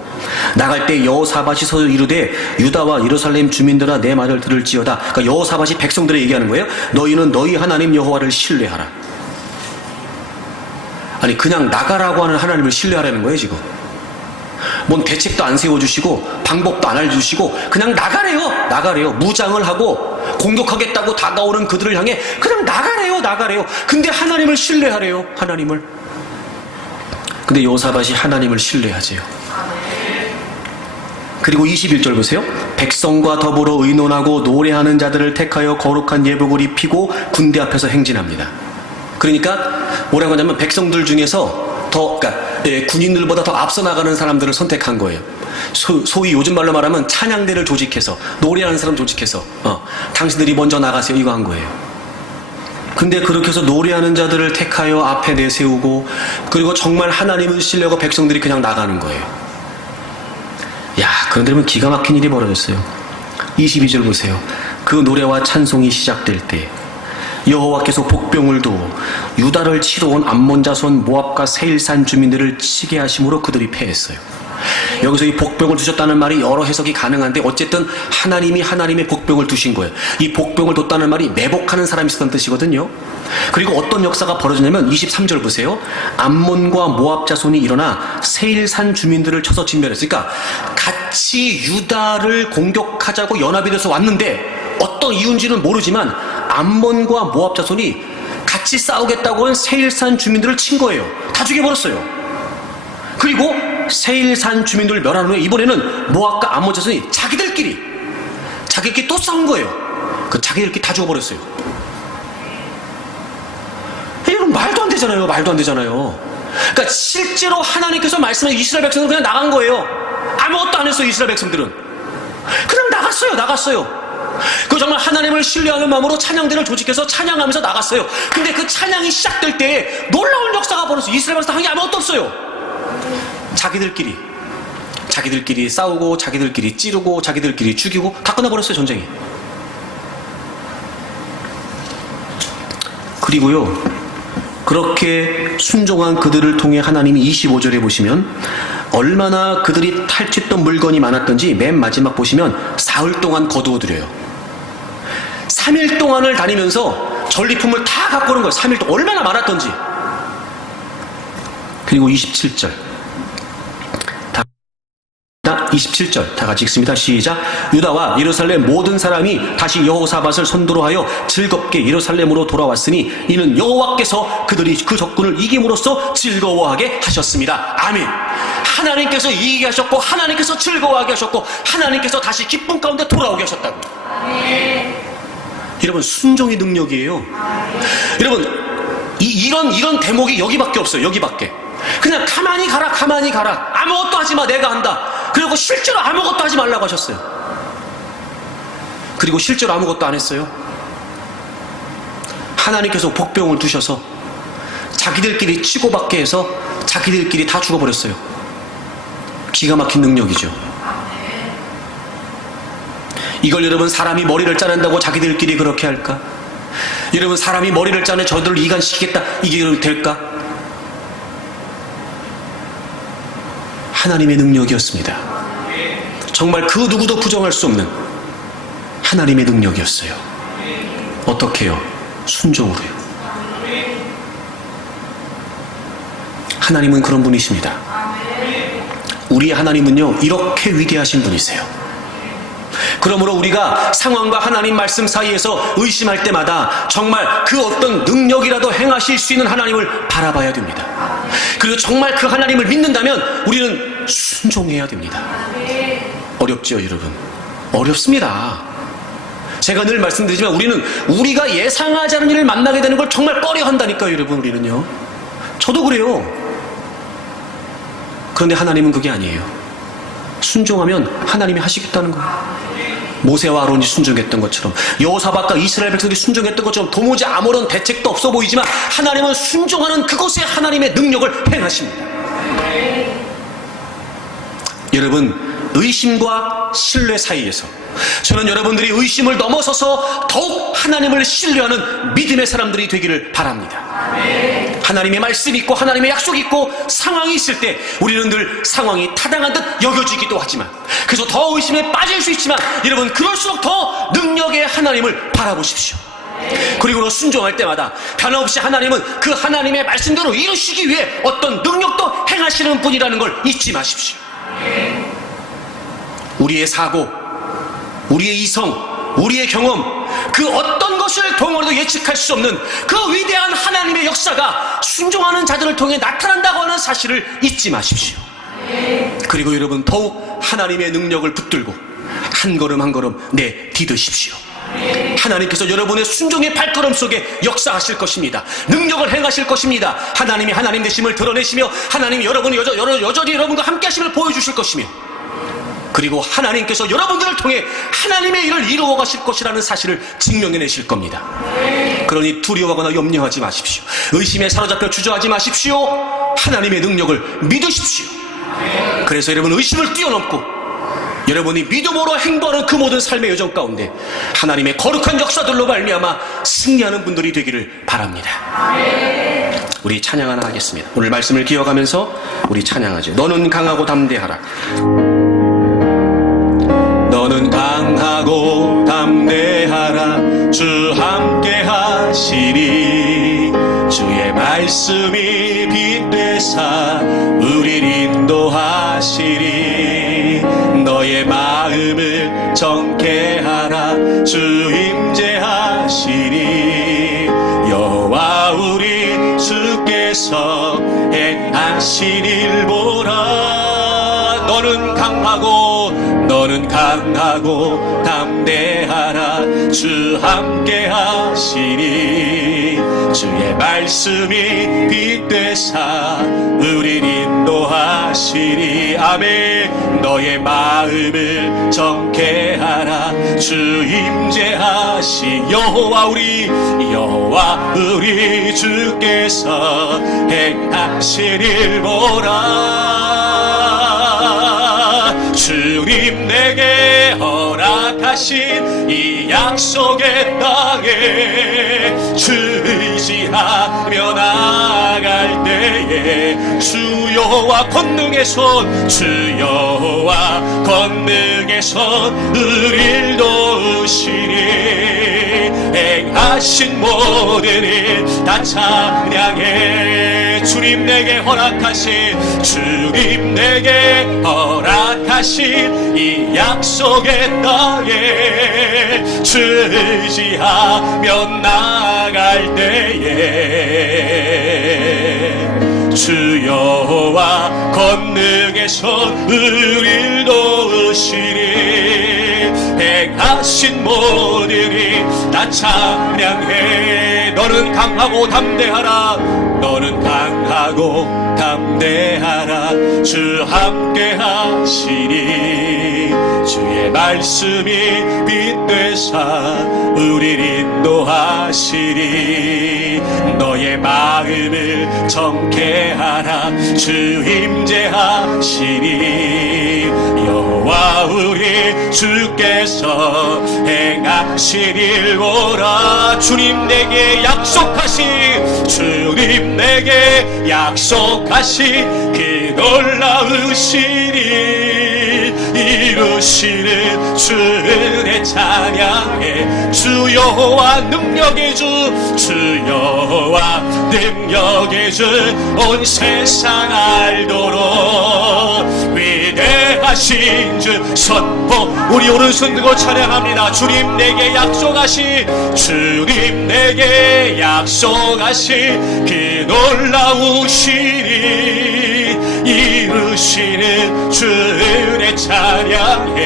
나갈 때 여호사밧이 서서 이르되 유다와 예루살렘 주민들아, 내 말을 들을지어다. 그러니까 여호사밧이 백성들에 얘기하는 거예요. 너희는 너희 하나님 여호와를 신뢰하라. 아니, 그냥 나가라고 하는 하나님을 신뢰하라는 거예요, 지금. 뭔 대책도 안 세워주시고 방법도 안 알려주시고 그냥 나가래요. 무장을 하고 공격하겠다고 다가오는 그들을 향해 그냥 나가래요. 근데 하나님을 신뢰하래요. 근데 여호사밧이 하나님을 신뢰하지요. 그리고 21절 보세요. 백성과 더불어 의논하고 노래하는 자들을 택하여 거룩한 예복을 입히고 군대 앞에서 행진합니다. 그러니까 뭐라고 하냐면 백성들 중에서 군인들보다 더 앞서 나가는 사람들을 선택한 거예요. 소위 요즘 말로 말하면 찬양대를 조직해서 노래하는 사람 조직해서 당신들이 먼저 나가세요 이거 한 거예요. 근데 그렇게 해서 노래하는 자들을 택하여 앞에 내세우고 그리고 정말 하나님을 신뢰하고 백성들이 그냥 나가는 거예요. 그런데 여러분 기가 막힌 일이 벌어졌어요. 22절 보세요. 그 노래와 찬송이 시작될 때 여호와께서 복병을 두어 유다를 치러 온 암몬 자손 모압과 세일산 주민들을 치게 하심으로 그들이 패했어요. 여기서 이 복병을 두셨다는 말이 여러 해석이 가능한데 어쨌든 하나님이 하나님의 복병을 두신 거예요. 이 복병을 뒀다는 말이 매복하는 사람이 있었다는 뜻이거든요. 그리고 어떤 역사가 벌어지냐면 23절 보세요. 암몬과 모압 자손이 일어나 세일산 주민들을 쳐서 진멸했어요. 그러니까 같이 유다를 공격하자고 연합이 돼서 왔는데 어떤 이유인지는 모르지만 암몬과 모압 자손이 같이 싸우겠다고 한 세일산 주민들을 친 거예요. 다 죽여버렸어요. 그리고 세일산 주민들을 멸한 후에 이번에는 모압과 암몬 자손이 자기들끼리 또 싸운 거예요. 그 자기들끼리 다 죽어버렸어요. 이건 말도 안 되잖아요. 그러니까 실제로 하나님께서 말씀하신 이스라엘 백성들은 그냥 나간 거예요. 아무것도 안 했어요. 이스라엘 백성들은 그냥 나갔어요. 그 정말 하나님을 신뢰하는 마음으로 찬양대를 조직해서 찬양하면서 나갔어요. 근데 그 찬양이 시작될 때 놀라운 역사가 벌어졌어요. 이스라엘 백성들 한 게 아무것도 없어요. 자기들끼리 싸우고 자기들끼리 찌르고 자기들끼리 죽이고 다 끝나버렸어요. 전쟁이. 그리고요 그렇게 순종한 그들을 통해 하나님이 25절에 보시면 얼마나 그들이 탈취했던 물건이 많았던지 맨 마지막 보시면 사흘 동안 거두어들여요. 3일 동안을 다니면서 전리품을 다 갖고 오는 거예요. 3일 동안 얼마나 많았던지. 그리고 27절 27절 다 같이 읽습니다. 시작. 유다와 예루살렘 모든 사람이 다시 여호사밧을 선두로 하여 즐겁게 예루살렘으로 돌아왔으니 이는 여호와께서 그들이 그 적군을 이김으로써 즐거워하게 하셨습니다. 아멘. 하나님께서 이기게 하셨고 하나님께서 즐거워하게 하셨고 하나님께서 다시 기쁨 가운데 돌아오게 하셨다고. 아멘. 여러분 순종의 능력이에요. 아멘. 여러분 이런 대목이 여기밖에 없어요. 여기밖에. 그냥 가만히 가라. 아무것도 하지 마. 내가 한다. 그리고 실제로 아무것도 하지 말라고 하셨어요. 그리고 실제로 아무것도 안 했어요. 하나님께서 복병을 두셔서 자기들끼리 치고받게 해서 자기들끼리 다 죽어버렸어요. 기가 막힌 능력이죠. 이걸 여러분 사람이 머리를 자른다고 자기들끼리 그렇게 할까? 여러분 사람이 머리를 짜내 저들을 이간시키겠다. 이게 될까? 하나님의 능력이었습니다. 정말 그 누구도 부정할 수 없는 하나님의 능력이었어요. 어떻게 해요? 순종으로요. 하나님은 그런 분이십니다. 우리 하나님은요 이렇게 위대하신 분이세요. 그러므로 우리가 상황과 하나님 말씀 사이에서 의심할 때마다 정말 그 어떤 능력이라도 행하실 수 있는 하나님을 바라봐야 됩니다. 그리고 정말 그 하나님을 믿는다면 우리는 순종해야 됩니다. 어렵죠, 여러분? 어렵습니다. 제가 늘 말씀드리지만 우리가 예상하지 않은 일을 만나게 되는 걸 정말 꺼려한다니까요, 여러분. 우리는요. 저도 그래요. 그런데 하나님은 그게 아니에요. 순종하면 하나님이 하시겠다는 거예요. 모세와 아론이 순종했던 것처럼 여호사밧과 이스라엘 백성들이 순종했던 것처럼 도무지 아무런 대책도 없어 보이지만 하나님은 순종하는 그것에 하나님의 능력을 행하십니다. 여러분 의심과 신뢰 사이에서 저는 여러분들이 의심을 넘어서서 더욱 하나님을 신뢰하는 믿음의 사람들이 되기를 바랍니다. 하나님의 말씀이 있고 하나님의 약속이 있고 상황이 있을 때 우리는 늘 상황이 타당한 듯 여겨지기도 하지만 그래서 더 의심에 빠질 수 있지만 여러분 그럴수록 더 능력의 하나님을 바라보십시오. 그리고 순종할 때마다 변함없이 하나님은 그 하나님의 말씀대로 이루시기 위해 어떤 능력도 행하시는 분이라는 걸 잊지 마십시오. 우리의 사고, 우리의 이성, 우리의 경험, 그 어떤 것을 통해서도 예측할 수 없는 그 위대한 하나님의 역사가 순종하는 자들을 통해 나타난다고 하는 사실을 잊지 마십시오. 그리고 여러분, 더욱 하나님의 능력을 붙들고 한 걸음 한 걸음 내디드십시오. 하나님께서 여러분의 순종의 발걸음 속에 역사하실 것입니다. 능력을 행하실 것입니다. 하나님이 하나님 되심을 드러내시며 하나님이 여러분이 여전히 여러분과 함께 하심을 보여주실 것이며, 그리고 하나님께서 여러분들을 통해 하나님의 일을 이루어 가실 것이라는 사실을 증명해내실 겁니다. 그러니 두려워하거나 염려하지 마십시오. 의심에 사로잡혀 주저하지 마십시오. 하나님의 능력을 믿으십시오. 그래서 여러분, 의심을 뛰어넘고 여러분이 믿음으로 행보하는 그 모든 삶의 여정 가운데 하나님의 거룩한 역사들로 말미암아 승리하는 분들이 되기를 바랍니다. 우리 찬양 하나 하겠습니다. 오늘 말씀을 기억하면서 우리 찬양하죠. 너는 강하고 담대하라. 너는 강하고 담대하라. 주 함께 하시리. 주의 말씀이 빛되사 우리를 인도하시리. 너의 마음을 정케하라. 주 임재하시리. 여호와 우리 주께서 행하신 일 보라. 너는 강하고 담대하라. 주 함께 하시니 주의 말씀이 빛되사 우리를 인도하시리. 아멘. 너의 마음을 정케하라. 주 임재하시. 여호와 우리 주께서 행하신 일 보라. 주님 내게 허락하신 이 약속의 땅에 주 의지하며 나아갈 때에 주 여호와 권능의 손, 주 여호와 권능의 손 우릴 도우시니 행하신 모든 일 다 찬양해. 주님 내게 허락하신 이 약속의 땅에 주 의지하며 나아갈 때에 주 여호와 권능의 손 우릴 도우시니 행하신 모든 일 다 찬양해. 너는 강하고 담대하라. 너는 강하고 담대하라. 주 함께 하시니 주의 말씀이 빛되사 우리를 인도하시리. 너의 마음을 정케하라. 주 임재하시니 여호와 우리 주께서 행하신 일 보라. 주님 내게 약속하신 그 놀라우신 일 이루시는 주 은혜 찬양해. 주 여호와 능력의 주 여호와 능력의 주 온 세상 알도록 위대하신 주 선포. 우리 오른손 들고 찬양합니다. 주님 내게 약속하신 그 놀라우신 일 이루시는 주 은혜 찬양해.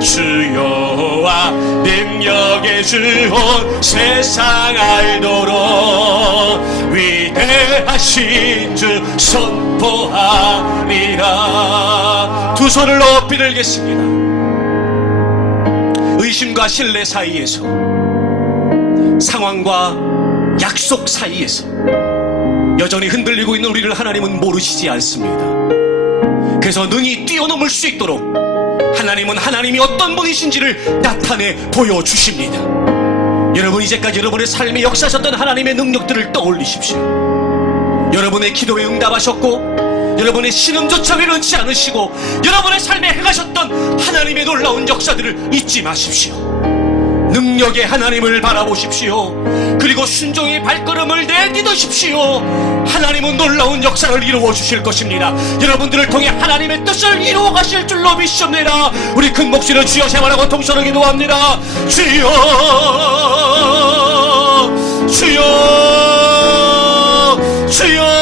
주 여호와 능력의 주 온 세상 알도록 위대하신 주 선포하리라. 두 손을 높이 들겠습니다. 의심과 신뢰 사이에서, 상황과 약속 사이에서 여전히 흔들리고 있는 우리를 하나님은 모르시지 않습니다. 그래서 능히 뛰어넘을 수 있도록 하나님은 하나님이 어떤 분이신지를 나타내 보여주십니다. 여러분, 이제까지 여러분의 삶에 역사하셨던 하나님의 능력들을 떠올리십시오. 여러분의 기도에 응답하셨고 여러분의 신음조차 회론치 않으시고 여러분의 삶에 행하셨던 하나님의 놀라운 역사들을 잊지 마십시오. 능력의 하나님을 바라보십시오. 그리고 순종의 발걸음을 내딛으십시오. 하나님은 놀라운 역사를 이루어 주실 것입니다. 여러분들을 통해 하나님의 뜻을 이루어 가실 줄로 믿습니다. 우리 큰 목소리로 주여 생활하고 통성을 기도합니다. 주여, 주여, 주여.